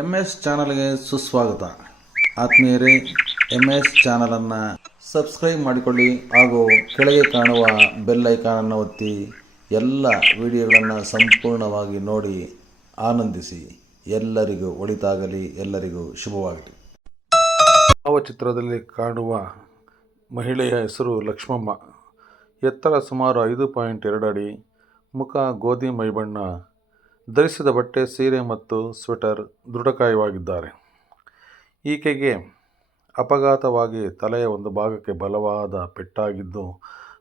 M S ಚಾನಲ್ಗೆ ಸುಸ್ವಾಗತ. ಆತ್ಮೀಯರೇ ಎಂ ಎಸ್ ಚಾನಲನ್ನು ಸಬ್ಸ್ಕ್ರೈಬ್ ಮಾಡಿಕೊಳ್ಳಿ ಹಾಗೂ ಕೆಳಗೆ ಕಾಣುವ ಬೆಲ್ ಐಕಾನನ್ನು ಒತ್ತಿ ಎಲ್ಲ ವಿಡಿಯೋಗಳನ್ನು ಸಂಪೂರ್ಣವಾಗಿ ನೋಡಿ ಆನಂದಿಸಿ. ಎಲ್ಲರಿಗೂ ಒಳಿತಾಗಲಿ, ಎಲ್ಲರಿಗೂ ಶುಭವಾಗಲಿ. ಭಾವಚಿತ್ರದಲ್ಲಿ ಕಾಣುವ ಮಹಿಳೆಯ ಹೆಸರು ಲಕ್ಷ್ಮಮ್ಮ. ಎತ್ತರ ಸುಮಾರು ಐದು ಪಾಯಿಂಟ್ ಎರಡು ಅಡಿ, ಮುಖ ಗೋಧಿ ಮೈಬಣ್ಣ ಧರಿಸಿದ ಬಟ್ಟೆ, ಸೀರೆ ಮತ್ತು ಸ್ವೆಟರ್ ದೃಢಕಾಯವಾಗಿದ್ದಾರೆ. ಈಕೆಗೆ ಅಪಘಾತವಾಗಿ ತಲೆಯ ಒಂದು ಭಾಗಕ್ಕೆ ಬಲವಾದ ಪೆಟ್ಟಾಗಿದ್ದು,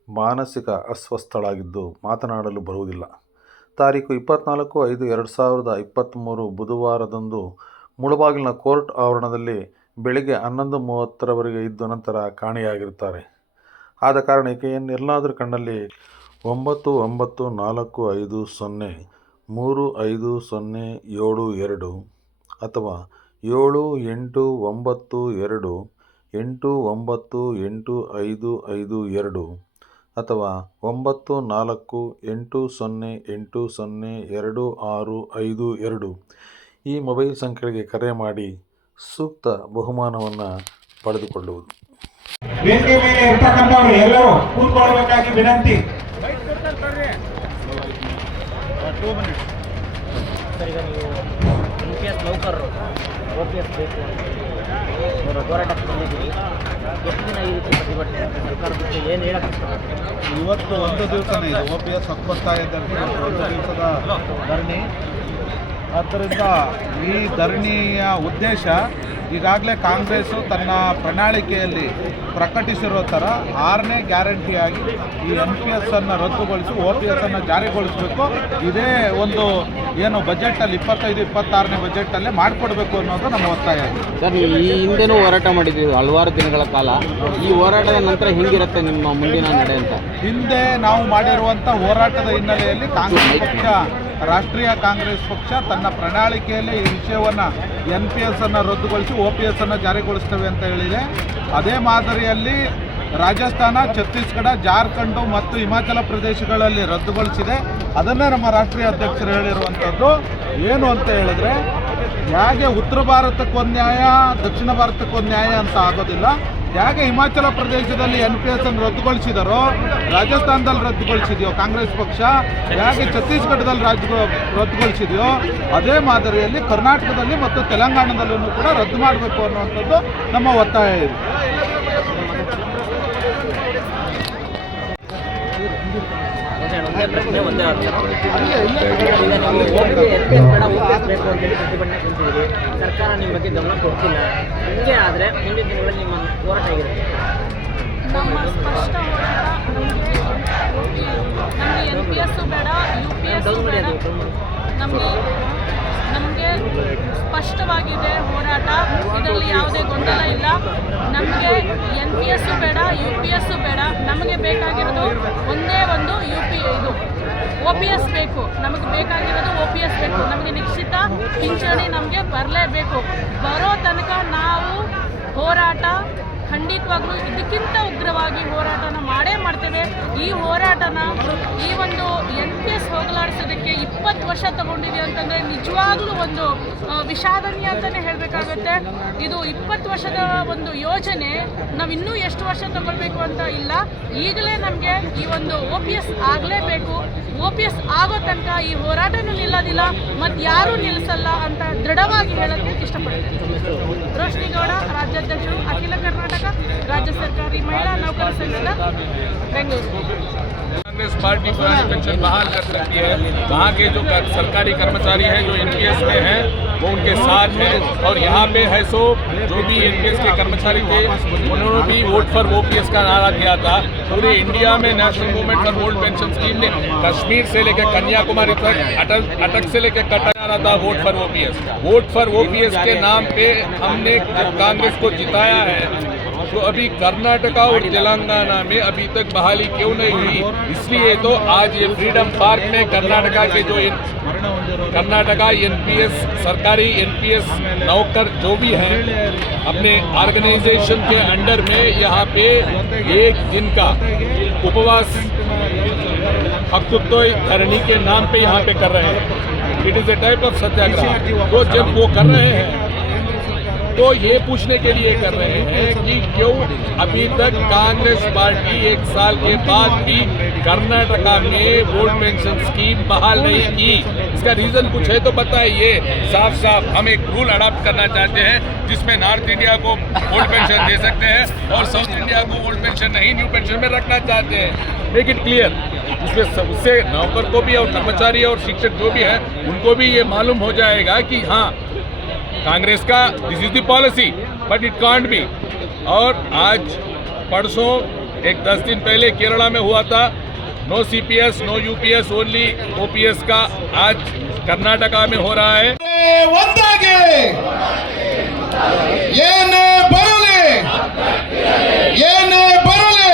ಮಾನಸಿಕ ಅಸ್ವಸ್ಥಳಾಗಿದ್ದು ಮಾತನಾಡಲು ಬರುವುದಿಲ್ಲ. ತಾರೀಕು ಇಪ್ಪತ್ನಾಲ್ಕು ಐದು ಎರಡು ಸಾವಿರದ ಇಪ್ಪತ್ತ್ಮೂರು ಬುಧವಾರದಂದು ಮುಳಬಾಗಿಲಿನ ಕೋರ್ಟ್ ಆವರಣದಲ್ಲಿ ಬೆಳಿಗ್ಗೆ ಹನ್ನೊಂದು ಮೂವತ್ತರವರೆಗೆ ಇದ್ದು ನಂತರ ಕಾಣೆಯಾಗಿರುತ್ತಾರೆ. ಆದ ಕಾರಣ ಈಕೆಯನ್ನು ಎಲ್ಲಾದರೂ ಕಣ್ಣಲ್ಲಿ ಒಂಬತ್ತು ಒಂಬತ್ತು ನಾಲ್ಕು ಐದು ಸೊನ್ನೆ ಮೂರು ಐದು ಸೊನ್ನೆ ಏಳು ಎರಡು ಅಥವಾ ಏಳು ಎಂಟು ಒಂಬತ್ತು ಎರಡು ಎಂಟು ಒಂಬತ್ತು ಎಂಟು ಐದು ಐದು ಎರಡು ಅಥವಾ ಒಂಬತ್ತು ನಾಲ್ಕು ಎಂಟು ಸೊನ್ನೆ ಎಂಟು ಸೊನ್ನೆ ಎರಡು ಆರು ಐದು ಎರಡು ಈ ಮೊಬೈಲ್ ಸಂಖ್ಯೆಗೆ ಕರೆ ಮಾಡಿ ಸೂಕ್ತ ಬಹುಮಾನವನ್ನು ಪಡೆದುಕೊಳ್ಳುವುದು. ವೇದಿಕೆ ಮೇಲೆ ಇರ್ತಕ್ಕಂಥವ್ರು ಎಲ್ಲರೂ ಕೂತ್ಕೊಳ್ಬೇಕಾಗಿ ವಿನಂತಿ. ಸರ್ ಈಗ ನೀವು ಎನ್ ಪಿ ಎಸ್ ನೌಕರರು ಒ ಪಿ ಎಸ್ ಬೇಕು ಅಂತ ಹೋರಾಟಕ್ಕೆ ಬಂದಿದ್ದೀವಿ ಎಷ್ಟು ದಿನ ಈ ರೀತಿ ಪ್ರತಿಭಟನೆ ಸರ್ಕಾರದ ಬಗ್ಗೆ ಏನು ಹೇಳಕ್ಕೆ ಇವತ್ತು ಒಂದು ದಿವಸನೇ ಇದು ಒ ಪಿ ಎಸ್ ಹಕ್ಕೊತ್ತಾಯದಲ್ಲಿ ಒಂದು ದಿವಸದ ಧರಣಿ. ಆದ್ದರಿಂದ ಈ ಧರಣಿಯ ಉದ್ದೇಶ ಈಗಾಗಲೇ ಕಾಂಗ್ರೆಸ್ಸು ತನ್ನ ಪ್ರಣಾಳಿಕೆಯಲ್ಲಿ ಪ್ರಕಟಿಸಿರೋ ಥರ ಆರನೇ ಗ್ಯಾರಂಟಿಯಾಗಿ ಈ ಎನ್ ಪಿ ಎಸ್ ಅನ್ನು ರದ್ದುಗೊಳಿಸಿ ಓ ಪಿ ಎಸ್ ಅನ್ನು ಜಾರಿಗೊಳಿಸಬೇಕು. ಇದೇ ಒಂದು ಏನು ಬಜೆಟಲ್ಲಿ ಇಪ್ಪತ್ತೈದು ಇಪ್ಪತ್ತಾರನೇ ಬಜೆಟಲ್ಲೇ ಮಾಡಿಕೊಡ್ಬೇಕು ಅನ್ನೋದು ನಮ್ಮ ಒತ್ತಾಯ. ಸರ್ ನೀವು ಈ ಹಿಂದೆನೂ ಹೋರಾಟ ಮಾಡಿದ್ದೀವಿ ಹಲವಾರು ದಿನಗಳ ಕಾಲ. ಈ ಹೋರಾಟದ ನಂತರ ಹೇಗಿರುತ್ತೆ ನಿಮ್ಮ ಮುಂದಿನ ನಡೆ ಅಂತ? ಹಿಂದೆ ನಾವು ಮಾಡಿರುವಂಥ ಹೋರಾಟದ ಹಿನ್ನೆಲೆಯಲ್ಲಿ ಕಾಂಗ್ರೆಸ್ ಪಕ್ಷ ರಾಷ್ಟ್ರೀಯ ಕಾಂಗ್ರೆಸ್ ಪಕ್ಷ ತನ್ನ ಪ್ರಣಾಳಿಕೆಯಲ್ಲಿ ಈ ವಿಷಯವನ್ನು ಎನ್ ಪಿ ಎಸ್ ಅನ್ನು ರದ್ದುಗೊಳಿಸಿ ಒ ಪಿ ಎಸ್ ಅನ್ನು ಜಾರಿಗೊಳಿಸ್ತೇವೆ ಅಂತ ಹೇಳಿದೆ. ಅದೇ ಮಾದರಿಯಲ್ಲಿ ರಾಜಸ್ಥಾನ, ಛತ್ತೀಸ್ಗಢ, ಜಾರ್ಖಂಡು ಮತ್ತು ಹಿಮಾಚಲ ಪ್ರದೇಶಗಳಲ್ಲಿ ರದ್ದುಗೊಳಿಸಿದೆ. ಅದನ್ನೇ ನಮ್ಮ ರಾಷ್ಟ್ರೀಯ ಅಧ್ಯಕ್ಷರು ಹೇಳಿರುವಂಥದ್ದು ಏನು ಅಂತ ಹೇಳಿದ್ರೆ ಹೇಗೆ ಉತ್ತರ ಭಾರತಕ್ಕೊಂದು ನ್ಯಾಯ ದಕ್ಷಿಣ ಭಾರತಕ್ಕೊಂದು ನ್ಯಾಯ ಅಂತ ಆಗೋದಿಲ್ಲ. ಹೇಗೆ ಹಿಮಾಚಲ ಪ್ರದೇಶದಲ್ಲಿ ಎನ್ ಪಿ ಎಸ್ ಅನ್ನು ರದ್ದುಗೊಳಿಸಿದಾರೋ, ರಾಜಸ್ಥಾನದಲ್ಲಿ ರದ್ದುಗೊಳಿಸಿದೆಯೋ, ಕಾಂಗ್ರೆಸ್ ಪಕ್ಷ ಹೇಗೆ ಛತ್ತೀಸ್ಗಢದಲ್ಲಿ ರಾಜ್ಯ ರದ್ದುಗೊಳಿಸಿದೆಯೋ, ಅದೇ ಮಾದರಿಯಲ್ಲಿ ಕರ್ನಾಟಕದಲ್ಲಿ ಮತ್ತು ತೆಲಂಗಾಣದಲ್ಲೂ ಕೂಡ ರದ್ದು ಮಾಡಬೇಕು ಅನ್ನುವಂಥದ್ದು ನಮ್ಮ ಒತ್ತಾಯ ಇದೆ. ಒಂದೇ ಪ್ರಶ್ನೆ ಒಂದೇ ಉತ್ತರ ಈಗ ನೀವು ಒ ಪಿ ಎಸ್ ಬೇಡ ಒ ಪಿ ಎಸ್ ಬೇಕು ಅಂತೇಳಿ ಪ್ರತಿಭಟನೆ ಕುಂತಿದ್ದೀವಿ ಸರ್ಕಾರ ನಿಮ್ಮ ಬಗ್ಗೆ ಗಮನ ಕೊಡ್ತಿಲ್ಲ. ಹಂಗೆ ಆದರೆ ಮುಂದಿನ ದಿನಗಳಲ್ಲಿ ನಿಮ್ಮ ಹೋರಾಟ ಆಗಿರುತ್ತೆ ನಮ್ಮ ಸ್ಪಷ್ಟ ಹೋರಾಟ ನಮಗೆ ನಮಗೆ ಪಿ ಎಸ್ ಬೇಡ ಯು ಪಿ ಎಸ್ ಡೌನ್ ಮಾಡಿ ಬೇಡ ಅದು ಡೌನ್ ನಮಗೆ ನಮಗೆ ಸ್ಪಷ್ಟವಾಗಿದೆ ಹೋರಾಟ. ಇದರಲ್ಲಿ ಯಾವುದೇ ಗೊಂದಲ ಇಲ್ಲ. ನಮಗೆ ಎನ್ ಪಿ ಎಸ್ಸು ಬೇಡ ಯು ಪಿ ಎಸ್ಸು ಬೇಡ. ನಮಗೆ ಬೇಕಾಗಿರೋದು ಒಂದೇ ಒಂದು ಯು ಪಿ ಇದು. ಒ ಪಿ ಎಸ್ ಬೇಕು. ನಮಗೆ ಬೇಕಾಗಿರೋದು ಒ ಪಿ ಎಸ್ ಬೇಕು. ನಮಗೆ ನಿಶ್ಚಿತ ಪಿಂಚಣಿ ನಮಗೆ ಬರಲೇಬೇಕು. ಬರೋ ತನಕ ನಾವು ಹೋರಾಟ ಖಂಡಿತವಾಗ್ಲೂ ಇದಕ್ಕಿಂತ ಉಗ್ರವಾಗಿ ಹೋರಾಟನ ಮಾಡೇ ಮಾಡ್ತೇವೆ. ಈ ಹೋರಾಟನ ಈ ಒಂದು ಎನ್ ಪಿ ಎಸ್ ಹೋಗಲಾಡಿಸೋದಕ್ಕೆ ಇಪ್ಪತ್ತು ವರ್ಷ ತಗೊಂಡಿದೆ ಅಂತಂದರೆ ನಿಜವಾಗ್ಲೂ ಒಂದು ವಿಷಾದನೀಯ ಅಂತಲೇ ಹೇಳಬೇಕಾಗುತ್ತೆ. ಇದು ಇಪ್ಪತ್ತು ವರ್ಷದ ಒಂದು ಯೋಜನೆ. ನಾವು ಇನ್ನೂ ಎಷ್ಟು ವರ್ಷ ತಗೊಳ್ಬೇಕು ಅಂತ ಇಲ್ಲ. ಈಗಲೇ ನಮಗೆ ಈ ಒಂದು ಒ ಪಿ ಎಸ್ ಆಗಲೇಬೇಕು. ಒ ಪಿ ಎಸ್ ಆಗೋ ತನಕ ಈ ಹೋರಾಟನೂ ನಿಲ್ಲೋದಿಲ್ಲ. ಮತ್ತು ಯಾರೂ ನಿಲ್ಲಿಸಲ್ಲ ಅಂತ ದೃಢವಾಗಿ ಹೇಳೋಕ್ಕೆ ಇಷ್ಟಪಡ್ತೀನಿ ರೋಶ್ನಿ ಗೌಡ ರಾಜ್ಯಾಧ್ಯಕ್ಷರು ಅಖಿಲ ಕರ್ನಾಟಕ ರಾಜ್ಯ ಸರ್ಕಾರಿ ಮಹಿಳಾ ನೌಕರ ಸಂಘದ ಬೆಂಗಳೂರು कांग्रेस पार्टी पुरानी पेंशन बहाल कर सकती है वहाँ के जो कर- सरकारी कर्मचारी हैं जो एनपीएस में हैं वो उनके साथ हैं और यहाँ पे है सो, जो भी एनपीएस के कर्मचारी थे, उन्होंने भी वोट फॉर ओपीएस का नारा दिया था। पूरे इंडिया में national movement for old pension scheme ने कश्मीर से लेकर कन्याकुमारी तक अटक अटक से लेकर कटक नारा था vote for OPS vote for OPS के नाम पे हमने कांग्रेस को जिताया है। तो अभी कर्नाटका और तेलंगाना में अभी तक बहाली क्यों नहीं हुई? इसलिए तो आज ये फ्रीडम पार्क में कर्नाटका के जो कर्नाटका एनपीएस, सरकारी एनपीएस नौकर जो भी हैं, अपने ऑर्गेनाइजेशन के अंडर में यहाँ पे एक दिन का उपवास हकुत्तो धरणी के नाम पे यहाँ पे कर रहे हैं। It is a type of satyagraha. तो जब वो कर रहे हैं तो ये पूछने के लिए कर रहे हैं कि क्यों अभी तक कांग्रेस पार्टी एक साल के बाद भी कर्नाटका में वोट पेंशन स्कीम बहाल नहीं की। इसका रीजन कुछ है तो बताइए। साफ़ साफ़ हम एक रूल अडॉप्ट करना चाहते हैं, जिसमें नॉर्थ इंडिया को वोट पेंशन दे सकते हैं और साउथ इंडिया को वोट पेंशन नहीं, न्यू पेंशन में रखना चाहते हैं। Make it clear. उसमें सबसे नौकर को भी और कर्मचारी और शिक्षक जो भी है, उनको भी ये मालूम हो जाएगा कि हाँ कांग्रेस का this is the policy but it can't be और आज परसों एक दस दिन पहले केरला में हुआ था no CPS no UPS only OPS का आज कर्नाटका में हो रहा है ಒಂದಾಗಿ ಏನೇ ಬರಲಿ ಏನೇ ಬರಲಿ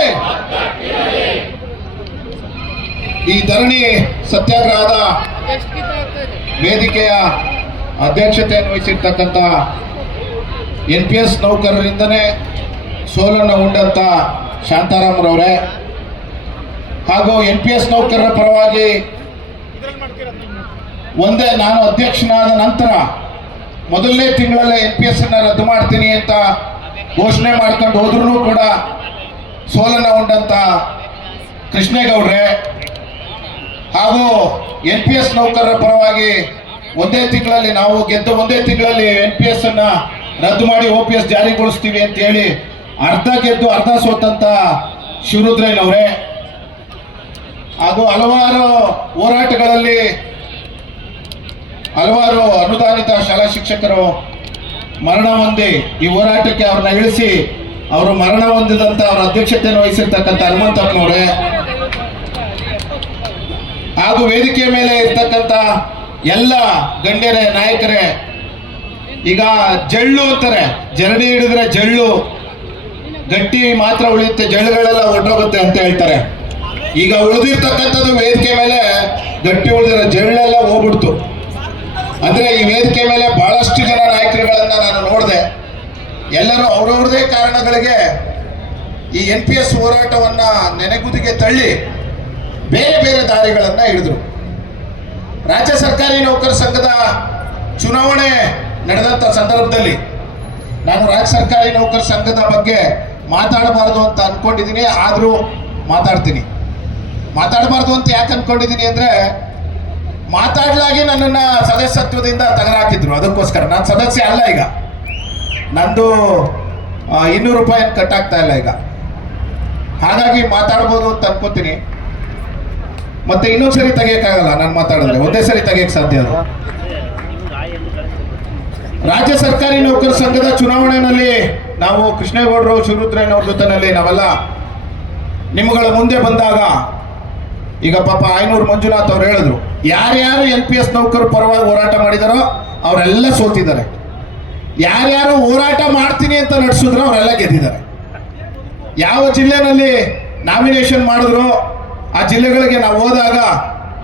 ಈ ಧರಣಿ ಸತ್ಯಾಗ್ರಹದ ವೇದಿಕೆಯ ಅಧ್ಯಕ್ಷತೆಯನ್ನು ವಹಿಸಿರ್ತಕ್ಕಂಥ ಎನ್ ಪಿ ಎಸ್ ನೌಕರರಿಂದನೇ ಸೋಲನ್ನು ಉಂಡಂಥ ಶಾಂತಾರಾಮ್ರವರೇ. ಹಾಗೂ ಎನ್ ಪಿ ಎಸ್ ನೌಕರರ ಪರವಾಗಿ ಒಂದೇ ನಾನು ಅಧ್ಯಕ್ಷನಾದ ನಂತರ ಮೊದಲನೇ ತಿಂಗಳಲ್ಲೇ ಎನ್ ಪಿ ಎಸ್ ಅನ್ನ ರದ್ದು ಮಾಡ್ತೀನಿ ಅಂತ ಘೋಷಣೆ ಮಾಡ್ಕೊಂಡು ಹೋದ್ರೂ ಕೂಡ ಸೋಲನ್ನು ಉಂಡಂತ ಕೃಷ್ಣೇಗೌಡ್ರೆ. ಹಾಗೂ ಎನ್ ಪಿ ಎಸ್ ನೌಕರರ ಪರವಾಗಿ ಒಂದೇ ತಿಂಗಳಲ್ಲಿ ನಾವು ಗೆದ್ದು ಒಂದೇ ತಿಂಗಳಲ್ಲಿ ಎನ್ ಪಿ ಎಸ್ ಅನ್ನ ರದ್ದು ಮಾಡಿ ಓ ಪಿ ಎಸ್ ಜಾರಿಗೊಳಿಸ್ತೀವಿ ಅಂತ ಹೇಳಿ ಅರ್ಧ ಗೆದ್ದು ಅರ್ಧ ಸೋತಂತ ಶಿವರುದ್ರಯ್ಯನವರೇ ಹಾಗೂ ಹಲವಾರು ಹೋರಾಟಗಳಲ್ಲಿ ಹಲವಾರು ಅನುದಾನಿತ ಶಾಲಾ ಶಿಕ್ಷಕರು ಮರಣ ಹೊಂದಿ ಈ ಹೋರಾಟಕ್ಕೆ ಅವ್ರನ್ನ ಇಳಿಸಿ ಅವರು ಮರಣ ಹೊಂದಿದಂತ ಅವರ ಅಧ್ಯಕ್ಷತೆಯನ್ನು ವಹಿಸಿರ್ತಕ್ಕಂಥ ಹನುಮಂತಪ್ಪನವರೇ ಹಾಗೂ ವೇದಿಕೆಯ ಮೇಲೆ ಇರ್ತಕ್ಕಂಥ ಎಲ್ಲ ಗಣ್ಯರೇ, ನಾಯಕರೇ, ಈಗ ಜಳ್ಳು ಅಂತಾರೆ. ಜರಡಿ ಹಿಡಿದ್ರೆ ಜಳ್ಳು. ಗಟ್ಟಿ ಮಾತ್ರ ಉಳಿಯುತ್ತೆ, ಜಳ್ಳುಗಳೆಲ್ಲ ಹೊರಟೋಗುತ್ತೆ ಅಂತ ಹೇಳ್ತಾರೆ. ಈಗ ಉಳಿದಿರ್ತಕ್ಕಂಥದ್ದು ವೇದಿಕೆ ಮೇಲೆ ಗಟ್ಟಿ ಉಳಿದಿರೋ ಜಳ್ಳೆಲ್ಲ ಹೋಗ್ಬಿಡ್ತು. ಅಂದ್ರೆ ಈ ವೇದಿಕೆ ಮೇಲೆ ಬಹಳಷ್ಟು ಜನ ನಾಯಕರುಗಳನ್ನ ನಾನು ನೋಡಿದೆ. ಎಲ್ಲರೂ ಅವ್ರವ್ರದೇ ಕಾರಣಗಳಿಗೆ ಈ ಎನ್ ಪಿ ಎಸ್ ಹೋರಾಟವನ್ನ ನೆನೆಗುದಿಗೆ ತಳ್ಳಿ ಬೇರೆ ಬೇರೆ ದಾರಿಗಳನ್ನ ಹಿಡಿದ್ರು. ರಾಜ್ಯ ಸರ್ಕಾರಿ ನೌಕರ ಸಂಘದ ಚುನಾವಣೆ ನಡೆದಂತ ಸಂದರ್ಭದಲ್ಲಿ ನಾನು ರಾಜ್ಯ ಸರ್ಕಾರಿ ನೌಕರ ಸಂಘದ ಬಗ್ಗೆ ಮಾತಾಡಬಾರ್ದು ಅಂತ ಅಂದ್ಕೊಂಡಿದ್ದೀನಿ ಆದರೂ ಮಾತಾಡ್ತೀನಿ. ಮಾತಾಡಬಾರ್ದು ಅಂತ ಯಾಕೆ ಅಂದ್ಕೊಂಡಿದ್ದೀನಿ ಅಂದ್ರೆ ಮಾತಾಡ್ಲಾಗಿ ನನ್ನನ್ನ ಸದಸ್ಯತ್ವದಿಂದ ತಗರಾಕಿದ್ರು ಅದಕ್ಕೋಸ್ಕರ ನಾನು ಸದಸ್ಯ ಅಲ್ಲ ಈಗ. ನಂದು ಇನ್ನೂರು ರೂಪಾಯಿ ಕಟ್ಟಾಗ್ತಾ ಇಲ್ಲ ಈಗ. ಹಾಗಾಗಿ ಮಾತಾಡ್ಬೋದು ಅಂತ ಅನ್ಕೋತೀನಿ. ಮತ್ತೆ ಇನ್ನೊಂದು ಸರಿ ತೆಗಿಯೋಕ್ಕಾಗಲ್ಲ, ನಾನು ಮಾತಾಡಿದ್ರೆ ಒಂದೇ ಸರಿ ತೆಗಿಯಕ್ಕೆ ಸಾಧ್ಯ ಅದು ರಾಜ್ಯ ಸರ್ಕಾರಿ ನೌಕರ ಸಂಘದ ಚುನಾವಣೆಯಲ್ಲಿ ನಾವು ಕೃಷ್ಣೇಗೌಡರು, ಶಿವರುದ್ರಯ್ಯನವ್ರ ಜೊತೆನಲ್ಲಿ ನಾವೆಲ್ಲ ನಿಮ್ಮಗಳ ಮುಂದೆ ಬಂದಾಗ, ಈಗ ಪಾಪ ಆಯನೂರು ಮಂಜುನಾಥ್ ಅವ್ರು ಹೇಳಿದ್ರು, ಯಾರ್ಯಾರು ಎಲ್ ಪಿ ಎಸ್ ನೌಕರ ಪರವಾಗಿ ಹೋರಾಟ ಮಾಡಿದಾರೋ ಅವರೆಲ್ಲ ಸೋತಿದ್ದಾರೆ. ಯಾರ್ಯಾರು ಹೋರಾಟ ಮಾಡ್ತೀನಿ ಅಂತ ನಡೆಸಿದ್ರು ಅವರೆಲ್ಲ ಗೆದ್ದಿದ್ದಾರೆ. ಯಾವ ಜಿಲ್ಲೆನಲ್ಲಿ ನಾಮಿನೇಷನ್ ಮಾಡಿದ್ರು ಆ ಜಿಲ್ಲೆಗಳಿಗೆ ನಾವು ಹೋದಾಗ,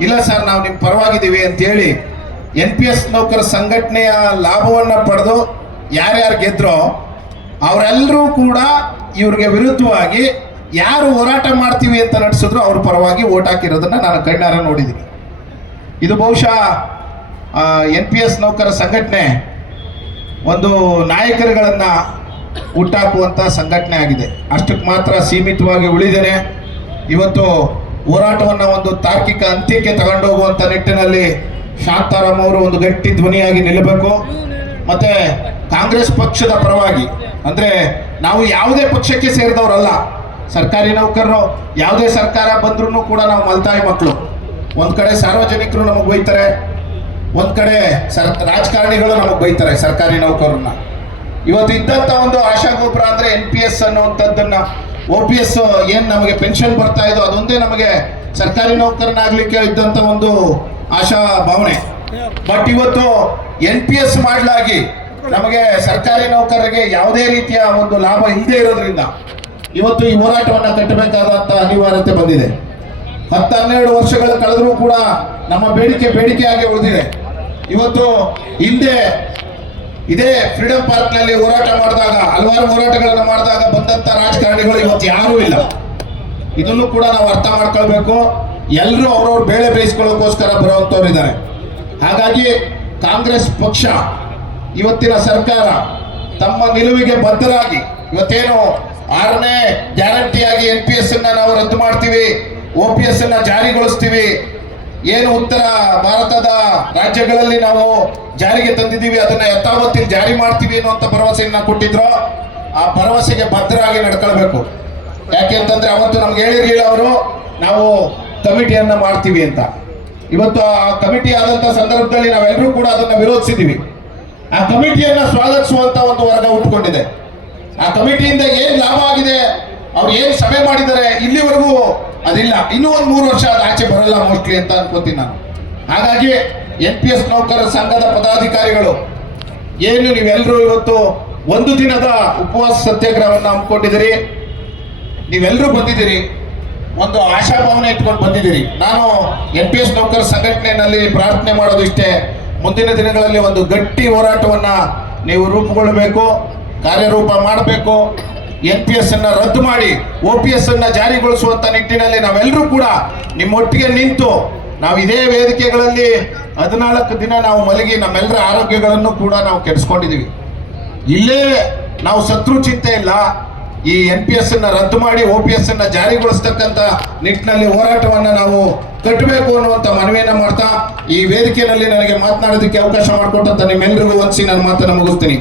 ಇಲ್ಲ ಸರ್, ನಾವು ನಿಮ್ಮ ಪರವಾಗಿದ್ದೀವಿ ಅಂತೇಳಿ ಎನ್ ಪಿ ಎಸ್ ನೌಕರ ಸಂಘಟನೆಯ ಲಾಭವನ್ನು ಪಡೆದು ಯಾರ್ಯಾರು ಗೆದ್ರೋ, ಅವರೆಲ್ಲರೂ ಕೂಡ ಇವ್ರಿಗೆ ವಿರುದ್ಧವಾಗಿ ಯಾರು ಹೋರಾಟ ಮಾಡ್ತೀವಿ ಅಂತ ನಡೆಸಿದ್ರು ಅವ್ರ ಪರವಾಗಿ ಓಟ್ ಹಾಕಿರೋದನ್ನ ನಾನು ಕಣ್ಣಾರ ನೋಡಿದ್ದೀನಿ. ಇದು ಬಹುಶಃ ಎನ್ ಪಿ ಎಸ್ ನೌಕರ ಸಂಘಟನೆ ಒಂದು ನಾಯಕರುಗಳನ್ನು ಹುಟ್ಟಾಕುವಂಥ ಸಂಘಟನೆ ಆಗಿದೆ. ಅಷ್ಟಕ್ಕೆ ಮಾತ್ರ ಸೀಮಿತವಾಗಿ ಉಳಿದರೆ ಇವತ್ತು ಹೋರಾಟವನ್ನ ಒಂದು ತಾರ್ಕಿಕ ಅಂತ್ಯಕ್ಕೆ ತಗೊಂಡೋಗುವಂತ ನಿಟ್ಟಿನಲ್ಲಿ ಶಾಂತಾರಾಮ್ ಅವರು ಒಂದು ಗಟ್ಟಿ ಧ್ವನಿಯಾಗಿ ನಿಲ್ಲಬೇಕು. ಮತ್ತೆ ಕಾಂಗ್ರೆಸ್ ಪಕ್ಷದ ಪರವಾಗಿ, ಅಂದ್ರೆ ನಾವು ಯಾವುದೇ ಪಕ್ಷಕ್ಕೆ ಸೇರಿದವರಲ್ಲ, ಸರ್ಕಾರಿ ನೌಕರರು, ಯಾವುದೇ ಸರ್ಕಾರ ಬಂದ್ರೂ ಕೂಡ ನಾವು ಮಲ್ತಾಯಿ ಮಕ್ಕಳು. ಒಂದ್ ಕಡೆ ಸಾರ್ವಜನಿಕರು ನಮಗೆ ಬೈತಾರೆ, ಒಂದ್ ಕಡೆ ಸರ್, ರಾಜಕಾರಣಿಗಳು ನಮಗೆ ಬೈತಾರೆ ಸರ್ಕಾರಿ ನೌಕರನ್ನ. ಇವತ್ತು ಇದ್ದಂತ ಒಂದು ಆಶಾಗೋಪುರ ಅಂದ್ರೆ ಎನ್ ಪಿ ಎಸ್ ಅನ್ನುವಂಥದ್ದನ್ನ ಒ ಪಿ ಎಸ್ ಏನ್ ನಮಗೆ ಪೆನ್ಷನ್ ಬರ್ತಾ ಇದೋ ಅದೊಂದೇ ನಮಗೆ ಸರ್ಕಾರಿ ನೌಕರನಾಗ್ಲಿಕ್ಕೆ ಇದ್ದಂತ ಒಂದು ಆಶಾ ಭಾವನೆ. ಬಟ್ ಇವತ್ತು ಎನ್ ಪಿ ಎಸ್ ಮಾಡಲಾಗಿ ನಮಗೆ ಸರ್ಕಾರಿ ನೌಕರರಿಗೆ ಯಾವುದೇ ರೀತಿಯ ಒಂದು ಲಾಭ ಇಲ್ಲದೆ ಇರೋದ್ರಿಂದ ಇವತ್ತು ಈ ಹೋರಾಟವನ್ನ ಕಟ್ಟಬೇಕಾದಂತ ಅನಿವಾರ್ಯತೆ ಬಂದಿದೆ. ಹತ್ತು ಹನ್ನೆರಡು ವರ್ಷಗಳು ಕಳೆದರೂ ಕೂಡ ನಮ್ಮ ಬೇಡಿಕೆ ಬೇಡಿಕೆಯಾಗಿ ಉಳಿದಿದೆ. ಇವತ್ತು ಹಿಂದೆ ಇದೇ ಫ್ರೀಡಂ ಪಾರ್ಕ್ನಲ್ಲಿ ಹೋರಾಟ ಮಾಡಿದಾಗ, ಹಲವಾರು ಹೋರಾಟಗಳನ್ನು ಮಾಡಿದಾಗ ಬಂದಂತ ರಾಜಕಾರಣಿಗಳು ಇವತ್ತು ಯಾರೂ ಇಲ್ಲ. ಇದನ್ನು ಕೂಡ ನಾವು ಅರ್ಥ ಮಾಡ್ಕೊಳ್ಬೇಕು. ಎಲ್ಲರೂ ಅವ್ರವ್ರ ಬೇಳೆ ಬೇಯಿಸ್ಕೊಳ್ಳೋಕೋಸ್ಕರ ಬರುವಂತವ್ರು ಇದ್ದಾರೆ. ಹಾಗಾಗಿ ಕಾಂಗ್ರೆಸ್ ಪಕ್ಷ ಇವತ್ತಿನ ಸರ್ಕಾರ ತಮ್ಮ ನಿಲುವಿಗೆ ಬದ್ಧರಾಗಿ, ಇವತ್ತೇನು ಆರನೇ ಗ್ಯಾರಂಟಿಯಾಗಿ ಎನ್ ಪಿ ಎಸ್ ಅನ್ನ ನಾವು ರದ್ದು ಮಾಡ್ತೀವಿ ಒ ಪಿ ಎಸ್ ಅನ್ನ ಜಾರಿಗೊಳಿಸ್ತೀವಿ ಏನು ಉತ್ತರ ಭಾರತದ ರಾಜ್ಯಗಳಲ್ಲಿ ನಾವು ಜಾರಿಗೆ ತಂದಿದ್ದೀವಿ, ಅದನ್ನ ಯಥಾವತ್ತಿൽ ಜಾರಿ ಮಾಡ್ತೀವಿ ಅನ್ನುವಂಥ ಭರವಸೆಯನ್ನ ಕೊಟ್ಟಿದ್ರು. ಆ ಭರವಸೆಗೆ ಭದ್ರಾಗಿ ನಡ್ಕೊಳ್ಬೇಕು. ಯಾಕೆ ಅಂತಂದ್ರೆ ಅವತ್ತು ನಮ್ಗೆ ಹೇಳಿರ್ಲಿಲ್ಲ ಅವರು, ನಾವು ಕಮಿಟಿಯನ್ನ ಮಾಡ್ತೀವಿ ಅಂತ. ಇವತ್ತು ಆ ಕಮಿಟಿ ಆದಂತ ಸಂದರ್ಭದಲ್ಲಿ ನಾವೆಲ್ಲರೂ ಕೂಡ ಅದನ್ನ ವಿರೋಧಿಸಿದ್ದೀವಿ. ಆ ಕಮಿಟಿಯನ್ನ ಸ್ವಾಗತಿಸುವಂತ ಒಂದು ವರ್ಗ ಉಟ್ಕೊಂಡಿದೆ ಆ ಕಮಿಟಿಯಿಂದ ಏನ್ ಲಾಭ ಆಗಿದೆ, ಅವ್ರು ಏನ್ ಸಭೆ ಮಾಡಿದ್ದಾರೆ, ಇಲ್ಲಿವರೆಗೂ ಅದಿಲ್ಲ. ಇನ್ನೂ ಒಂದು ಮೂರು ವರ್ಷ ಅದು ಆಚೆ ಬರಲ್ಲ ಮೋಸ್ಟ್ಲಿ ಅಂತ ಅನ್ಕೋತೀನಿ ನಾನು. ಹಾಗಾಗಿ ಎನ್ ಪಿ ಎಸ್ ನೌಕರರ ಸಂಘದ ಪದಾಧಿಕಾರಿಗಳು, ಏನು ನೀವೆಲ್ಲರೂ ಇವತ್ತು ಒಂದು ದಿನದ ಉಪವಾಸ ಸತ್ಯಾಗ್ರಹವನ್ನು ಹಮ್ಮಿಕೊಂಡಿದ್ದೀರಿ? ನೀವೆಲ್ಲರೂ ಬಂದಿದ್ದೀರಿ? ಒಂದು ಆಶಾಭಾವನೆ ಇಟ್ಕೊಂಡು ಬಂದಿದ್ದೀರಿ. ನಾನು ಎನ್ ಪಿ ಎಸ್ ನೌಕರ ಸಂಘಟನೆಯಲ್ಲಿ ಪ್ರಾರ್ಥನೆ ಮಾಡೋದು ಇಷ್ಟೇ. ಮುಂದಿನ ದಿನಗಳಲ್ಲಿ ಒಂದು ಗಟ್ಟಿ ಹೋರಾಟವನ್ನು ನೀವು ರೂಪುಗೊಳ್ಳಬೇಕು, ಕಾರ್ಯರೂಪ ಮಾಡಬೇಕು. ಎನ್ ಪಿ ಎಸ್ ಅನ್ನ ರದ್ದು ಮಾಡಿ ಒ ಪಿ ಎಸ್ ಅನ್ನ ಜಾರಿಗೊಳಿಸುವಂತ ನಿಟ್ಟಿನಲ್ಲಿ ನಾವೆಲ್ಲರೂ ಕೂಡ ನಿಮ್ಮೊಟ್ಟಿಗೆ ನಿಂತು ನಾವು ಇದೇ ವೇದಿಕೆಗಳಲ್ಲಿ ಹದಿನಾಲ್ಕು ದಿನ ನಾವು ಮಲಗಿ ನಮ್ಮೆಲ್ಲರ ಆರೋಗ್ಯಗಳನ್ನು ಕೂಡ ನಾವು ಕೆಡಿಸ್ಕೊಂಡಿದ್ದೀವಿ ಇಲ್ಲೇ ನಾವು ಶತ್ರು ಚಿಂತೆ ಇಲ್ಲ. ಈ ಎನ್ ಪಿ ಎಸ್ ಅನ್ನ ರದ್ದು ಮಾಡಿ ಒ ಪಿ ಎಸ್ ಅನ್ನ ಜಾರಿಗೊಳಿಸ್ತಕ್ಕಂಥ ನಿಟ್ಟಿನಲ್ಲಿ ಹೋರಾಟವನ್ನ ನಾವು ಕಟ್ಟಬೇಕು ಅನ್ನುವಂಥ ಮನವಿಯನ್ನು ಮಾಡ್ತಾ ಈ ವೇದಿಕೆಯಲ್ಲಿ ನನಗೆ ಮಾತನಾಡೋದಕ್ಕೆ ಅವಕಾಶ ಮಾಡಿಕೊಟ್ಟಂತ ನಿಮ್ಮೆಲ್ಲರಿಗೂ ಒಂದ್ಸಿ ನಾನು ಮಾತನ್ನು ಮುಗಿಸ್ತೀನಿ.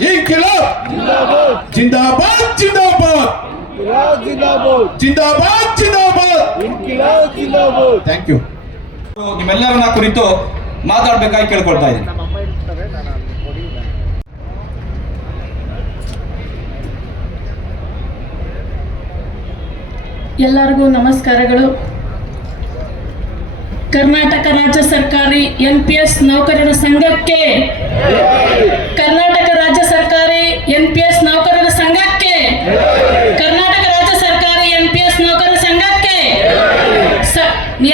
ಈ ಕಿಲೋ ಈ ಕಿಲೋ ಜಿಂದಾಬಾದ್. ಜಿಂದಾಬಾದ್ ಜಿಂದಾಬಾದ್. ಜಿಂದಾಬಾದ್ ಥ್ಯಾಂಕ್ ಯು ನಿಮ್ಮೆಲ್ಲರನ್ನ ಕುರಿತು ಮಾತಾಡ್ಬೇಕಾಗಿ ಕೇಳ್ಕೊಳ್ತಾ ಇದ್ದೀನಿ. ಎಲ್ಲರಿಗೂ ನಮಸ್ಕಾರಗಳು. ಕರ್ನಾಟಕ ರಾಜ್ಯ ಸರ್ಕಾರಿ ಎನ್ ಪಿ ಎಸ್ ನೌಕರರ ಸಂಘಕ್ಕೆ ಕರ್ನಾಟಕ ರಾಜ್ಯ ಸರ್ಕಾರಿ ಎನ್ ಪಿ ಎಸ್ ನೌಕರರ ಸಂಘಕ್ಕೆ. ಕರ್ನಾಟಕ ರಾಜ್ಯ ಸರ್ಕಾರ ಎನ್ ಪಿ ಎಸ್ ನೌಕರರ ಸಂಘಕ್ಕೆ.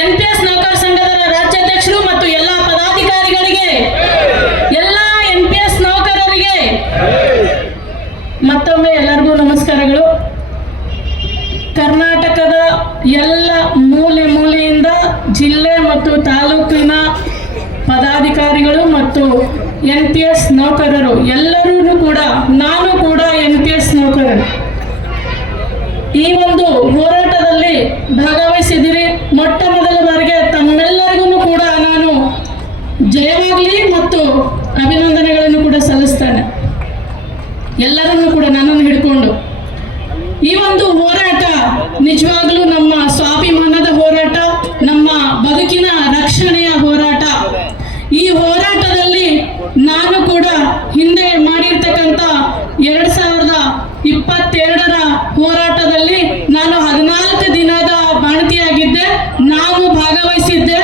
ಎನ್ ಪಿ ಎಸ್ ನೌಕರ ಸಂಘದ ರಾಜ್ಯಾಧ್ಯಕ್ಷರು ಮತ್ತು ಎಲ್ಲಾ ಪದಾಧಿಕಾರಿಗಳಿಗೆ, ಎಲ್ಲಾ ಎನ್ ಪಿ ಎಸ್ ನೌಕರರಿಗೆ ಮತ್ತೊಮ್ಮೆ ಎಲ್ಲರಿಗೂ ನಮಸ್ಕಾರಗಳು. ಕರ್ನಾಟಕದ ಎಲ್ಲ ಮೂಲೆ ಮೂಲೆಯಿಂದ ಜಿಲ್ಲೆ ಮತ್ತು ತಾಲೂಕಿನ ಪದಾಧಿಕಾರಿಗಳು ಮತ್ತು ಎನ್ ಪಿ ಎಸ್ ನೌಕರರು ಎಲ್ಲರೂ ಕೂಡ, ನಾನು ಕೂಡ ಎನ್ ಪಿ ಎಸ್ ನೌಕರ. ಈ ಒಂದು ಹೋರಾಟದಲ್ಲಿ ಭಾಗವಹಿಸಿದಿರಿ ಮೊಟ್ಟ ಮೊದಲ ಬಾರಿಗೆ ತಮ್ಮೆಲ್ಲರಿಗೂ ಕೂಡ ನಾನು ಜಯವಾಗಲಿ ಮತ್ತು ಅಭಿನಂದನೆಗಳನ್ನು ಕೂಡ ಸಲ್ಲಿಸ್ತೇನೆ. ಎಲ್ಲರನ್ನೂ ಕೂಡ ನನ್ನನ್ನು ಹಿಡ್ಕೊಂಡು. ಈ ಒಂದು ಹೋರಾಟ ನಿಜವಾಗ್ಲೂ ನಮ್ಮ ಸ್ವಾಭಿಮಾನದ ಹೋರಾಟ ನಮ್ಮ ಬದುಕಿನ ರಕ್ಷಣೆಯ ಹೋರಾಟ ಈ ಹೋರಾಟದಲ್ಲಿ ನಾನು ಕೂಡ ಹಿಂದೆ ಮಾಡಿರ್ತಕ್ಕಂಥ ಎರಡ್ ಸಾವಿರದ ಇಪ್ಪತ್ತೆರಡರ ಹೋರಾಟದಲ್ಲಿ ನಾನು ಹದಿನಾಲ್ಕು ದಿನದ ಬಾಣತಿಯಾಗಿದ್ದೆ ನಾವು ಭಾಗವಹಿಸಿದ್ದೆ.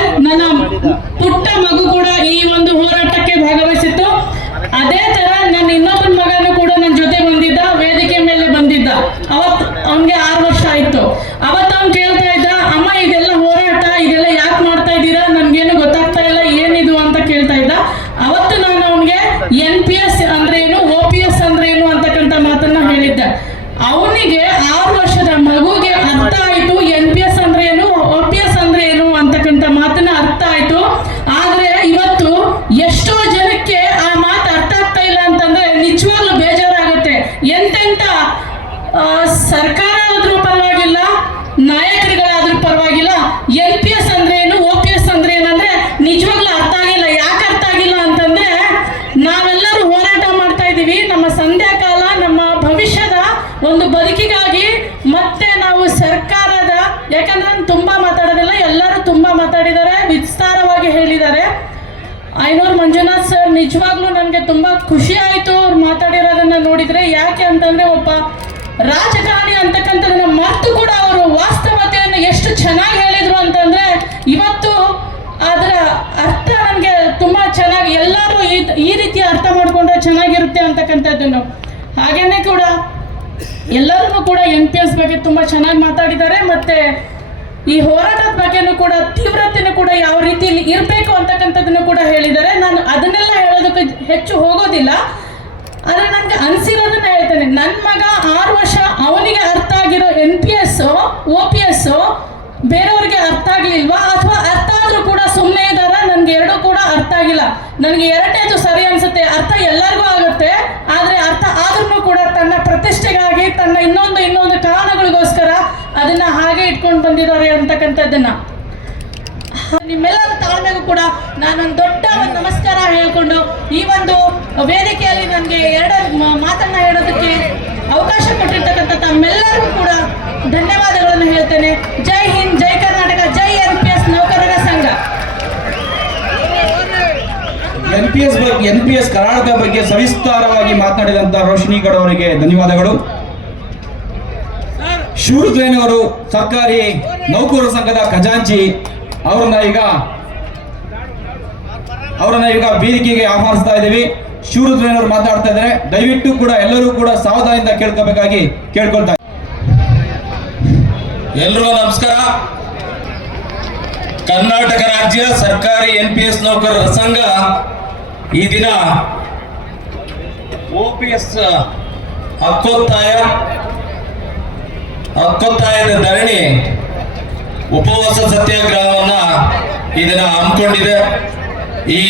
ಚೆನ್ನಾಗಿರುತ್ತೆ ಅಂತಕ್ಕಂಥದ್ದನ್ನು. ಹಾಗೇನೆ ಕೂಡ ಎಲ್ಲರೂ ಕೂಡ ಎನ್ ಪಿ ಎಸ್ ಬಗ್ಗೆ ತುಂಬಾ ಚೆನ್ನಾಗಿ ಮಾತಾಡಿದ್ದಾರೆ ಮತ್ತೆ ಈ ಹೋರಾಟದ ಬಗ್ಗೆನೂ ಕೂಡ ತೀವ್ರತೆನೂ ಕೂಡ ಯಾವ ರೀತಿಯಲ್ಲಿ ಇರಬೇಕು ಅಂತಕ್ಕಂಥದ್ದನ್ನು ಕೂಡ ಹೇಳಿದ್ದಾರೆ. ನಾನು ಅದನ್ನೆಲ್ಲ ಹೇಳೋದಕ್ಕೆ ಹೆಚ್ಚು ಹೋಗೋದಿಲ್ಲ. ಆದ್ರೆ ನನಗೆ ಅನ್ಸಿರೋದನ್ನ ಹೇಳ್ತೇನೆ. ನನ್ನ ಮಗ ಆರು ವರ್ಷ ಅವನಿಗೆ ಅರ್ಥ ಆಗಿರೋ N P S O P S ಬೇರೆಯವ್ರಿಗೆ ಅರ್ಥ ಆಗ್ಲಿಲ್ವಾ? ಅಥವಾ ಅರ್ಥ ಆದ್ರೂ ಕೂಡ ಸುಮ್ಮನೆ ಎರಡೂ ಕೂಡ ಅರ್ಥ ಆಗಿಲ್ಲ. ನನಗೆ ಎರಡನೇದು ಸರಿ ಅನ್ಸುತ್ತೆ, ಅರ್ಥ ಎಲ್ಲರಿಗೂ ಆಗುತ್ತೆ, ಆದ್ರೆ ಅರ್ಥ ಆದ್ರೂ ಕೂಡ ತನ್ನ ಪ್ರತಿಷ್ಠೆಗಾಗಿ, ತನ್ನ ಇನ್ನೊಂದು ಇನ್ನೊಂದು ಕಾರಣಗಳಿಗೋಸ್ಕರ ಅದನ್ನ ಹಾಗೆ ಇಟ್ಕೊಂಡು ಬಂದಿದ್ದಾರೆ ಅಂತಕ್ಕಂಥದ್ದನ್ನ. ನಿಮ್ಮೆಲ್ಲರ ತಾಳ್ಮೆಗೂ ಕೂಡ ನಾನೊಂದು ದೊಡ್ಡ ಒಂದು ನಮಸ್ಕಾರ ಹೇಳ್ಕೊಂಡು ಈ ಒಂದು ವೇದಿಕೆಯಲ್ಲಿ ನನಗೆ ಎರಡು ಮಾತನ್ನ ಹೇಳೋದಕ್ಕೆ ಅವಕಾಶ ಕೊಟ್ಟಿರ್ತಕ್ಕಂಥ ತಮ್ಮೆಲ್ಲರಿಗೂ ಕೂಡ ಧನ್ಯವಾದಗಳನ್ನು ಹೇಳ್ತೇನೆ. ಜೈ ಹಿಂದ್, ಜೈ ಕರ್ನಾಟಕ ಜೈ ಎನ್ ಪಿ ಎಸ್ ನೌಕರರ ಸಂಘ ಎನ್ ಪಿ ಎಸ್ ಬಗ್ಗೆ ಎನ್ ಪಿ ಎಸ್ ಕರ್ನಾಟಕ ಬಗ್ಗೆ ಸವಿಸ್ತಾರವಾಗಿ ಮಾತನಾಡಿದಂಥ ರೋಶಿನಿ ಗೌಡ ಅವರಿಗೆ ಧನ್ಯವಾದಗಳು. ಶಿವರುದ್ರೇನ್ ಅವರು ಸರ್ಕಾರಿ ನೌಕರರ ಸಂಘದ ಖಜಾಂಚಿ. ಅವರನ್ನ ಈಗ ಅವರನ್ನ ಈಗ ವೇದಿಕೆಗೆ ಆಹ್ವಾನಿಸ್ತಾ ಇದ್ದೀವಿ. ಶಿವರುದ್ರೇನ್ ಅವರು ಮಾತಾಡ್ತಾ ಇದ್ದಾರೆ. ದಯವಿಟ್ಟು ಕೂಡ ಎಲ್ಲರೂ ಕೂಡ ಸಾವಧಾನದಿಂದ ಕೇಳ್ಕೋಬೇಕಾಗಿ ಕೇಳ್ಕೊಳ್ತಾ ಎಲ್ರಿಗೂ ನಮಸ್ಕಾರ. ಕರ್ನಾಟಕ ರಾಜ್ಯ ಸರ್ಕಾರಿ ಎನ್ ಪಿ ಎಸ್ ನೌಕರರ ಸಂಘ ಈ ದಿನ ಒ ಪಿ ಎಸ್ ಹಕ್ಕೊತ್ತಾಯ, ಹಕ್ಕೊತ್ತಾಯದ ಧರಣಿ ಉಪವಾಸ ಸತ್ಯಾಗ್ರಹವನ್ನ ಈ ದಿನ ಹಮ್ಮಿಕೊಂಡಿದೆ. ಈ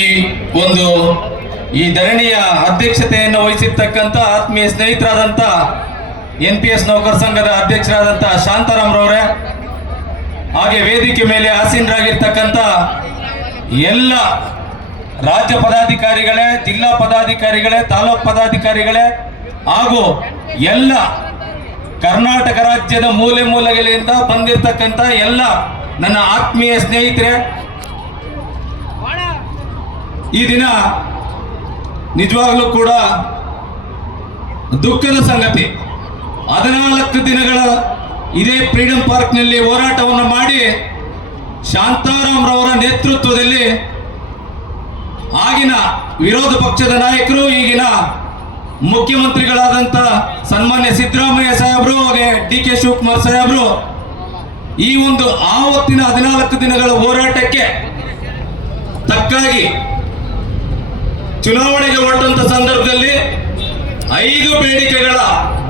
ಒಂದು ಈ ಧರಣಿಯ ಅಧ್ಯಕ್ಷತೆಯನ್ನು ವಹಿಸಿರ್ತಕ್ಕಂಥ ಆತ್ಮೀಯ ಸ್ನೇಹಿತರಾದಂಥ ಎನ್ ಪಿ ಎಸ್ ನೌಕರ ಸಂಘದ ಅಧ್ಯಕ್ಷರಾದಂಥ ಶಾಂತಾರಾಮ್ರವರೇ ಹಾಗೆ ವೇದಿಕೆ ಮೇಲೆ ಆಸೀನರಾಗಿರ್ತಕ್ಕಂಥ ಎಲ್ಲ ರಾಜ್ಯ ಪದಾಧಿಕಾರಿಗಳೇ, ಜಿಲ್ಲಾ ಪದಾಧಿಕಾರಿಗಳೇ, ತಾಲೂಕ್ ಪದಾಧಿಕಾರಿಗಳೇ ಹಾಗೂ ಎಲ್ಲ ಕರ್ನಾಟಕ ರಾಜ್ಯದ ಮೂಲೆ ಮೂಲೆಗಳಿಂದ ಬಂದಿರತಕ್ಕಂಥ ಎಲ್ಲ ನನ್ನ ಆತ್ಮೀಯ ಸ್ನೇಹಿತರೆ, ಈ ದಿನ ನಿಜವಾಗ್ಲೂ ಕೂಡ ದುಃಖದ ಸಂಗತಿ. ಹದಿನಾಲ್ಕು ದಿನಗಳ ಇದೇ ಫ್ರೀಡಂ ಪಾರ್ಕ್ನಲ್ಲಿ ಹೋರಾಟವನ್ನು ಮಾಡಿ ಶಾಂತಾರಾಮ್ರವರ ನೇತೃತ್ವದಲ್ಲಿ ಆಗಿನ ವಿರೋಧ ಪಕ್ಷದ ನಾಯಕರು, ಈಗಿನ ಮುಖ್ಯಮಂತ್ರಿಗಳಾದಂಥ ಸನ್ಮಾನ್ಯ ಸಿದ್ದರಾಮಯ್ಯ ಸಾಹೇಬರು ಹಾಗೆ ಡಿ ಕೆ ಶಿವಕುಮಾರ್ ಸಾಹೇಬರು, ಈ ಒಂದು ಆವತ್ತಿನ ಹದಿನಾಲ್ಕು ದಿನಗಳ ಹೋರಾಟಕ್ಕೆ ತಕ್ಕಾಗಿ ಚುನಾವಣೆಗೆ ಹೊರಟಂತ ಸಂದರ್ಭದಲ್ಲಿ ಐದು ಬೇಡಿಕೆಗಳ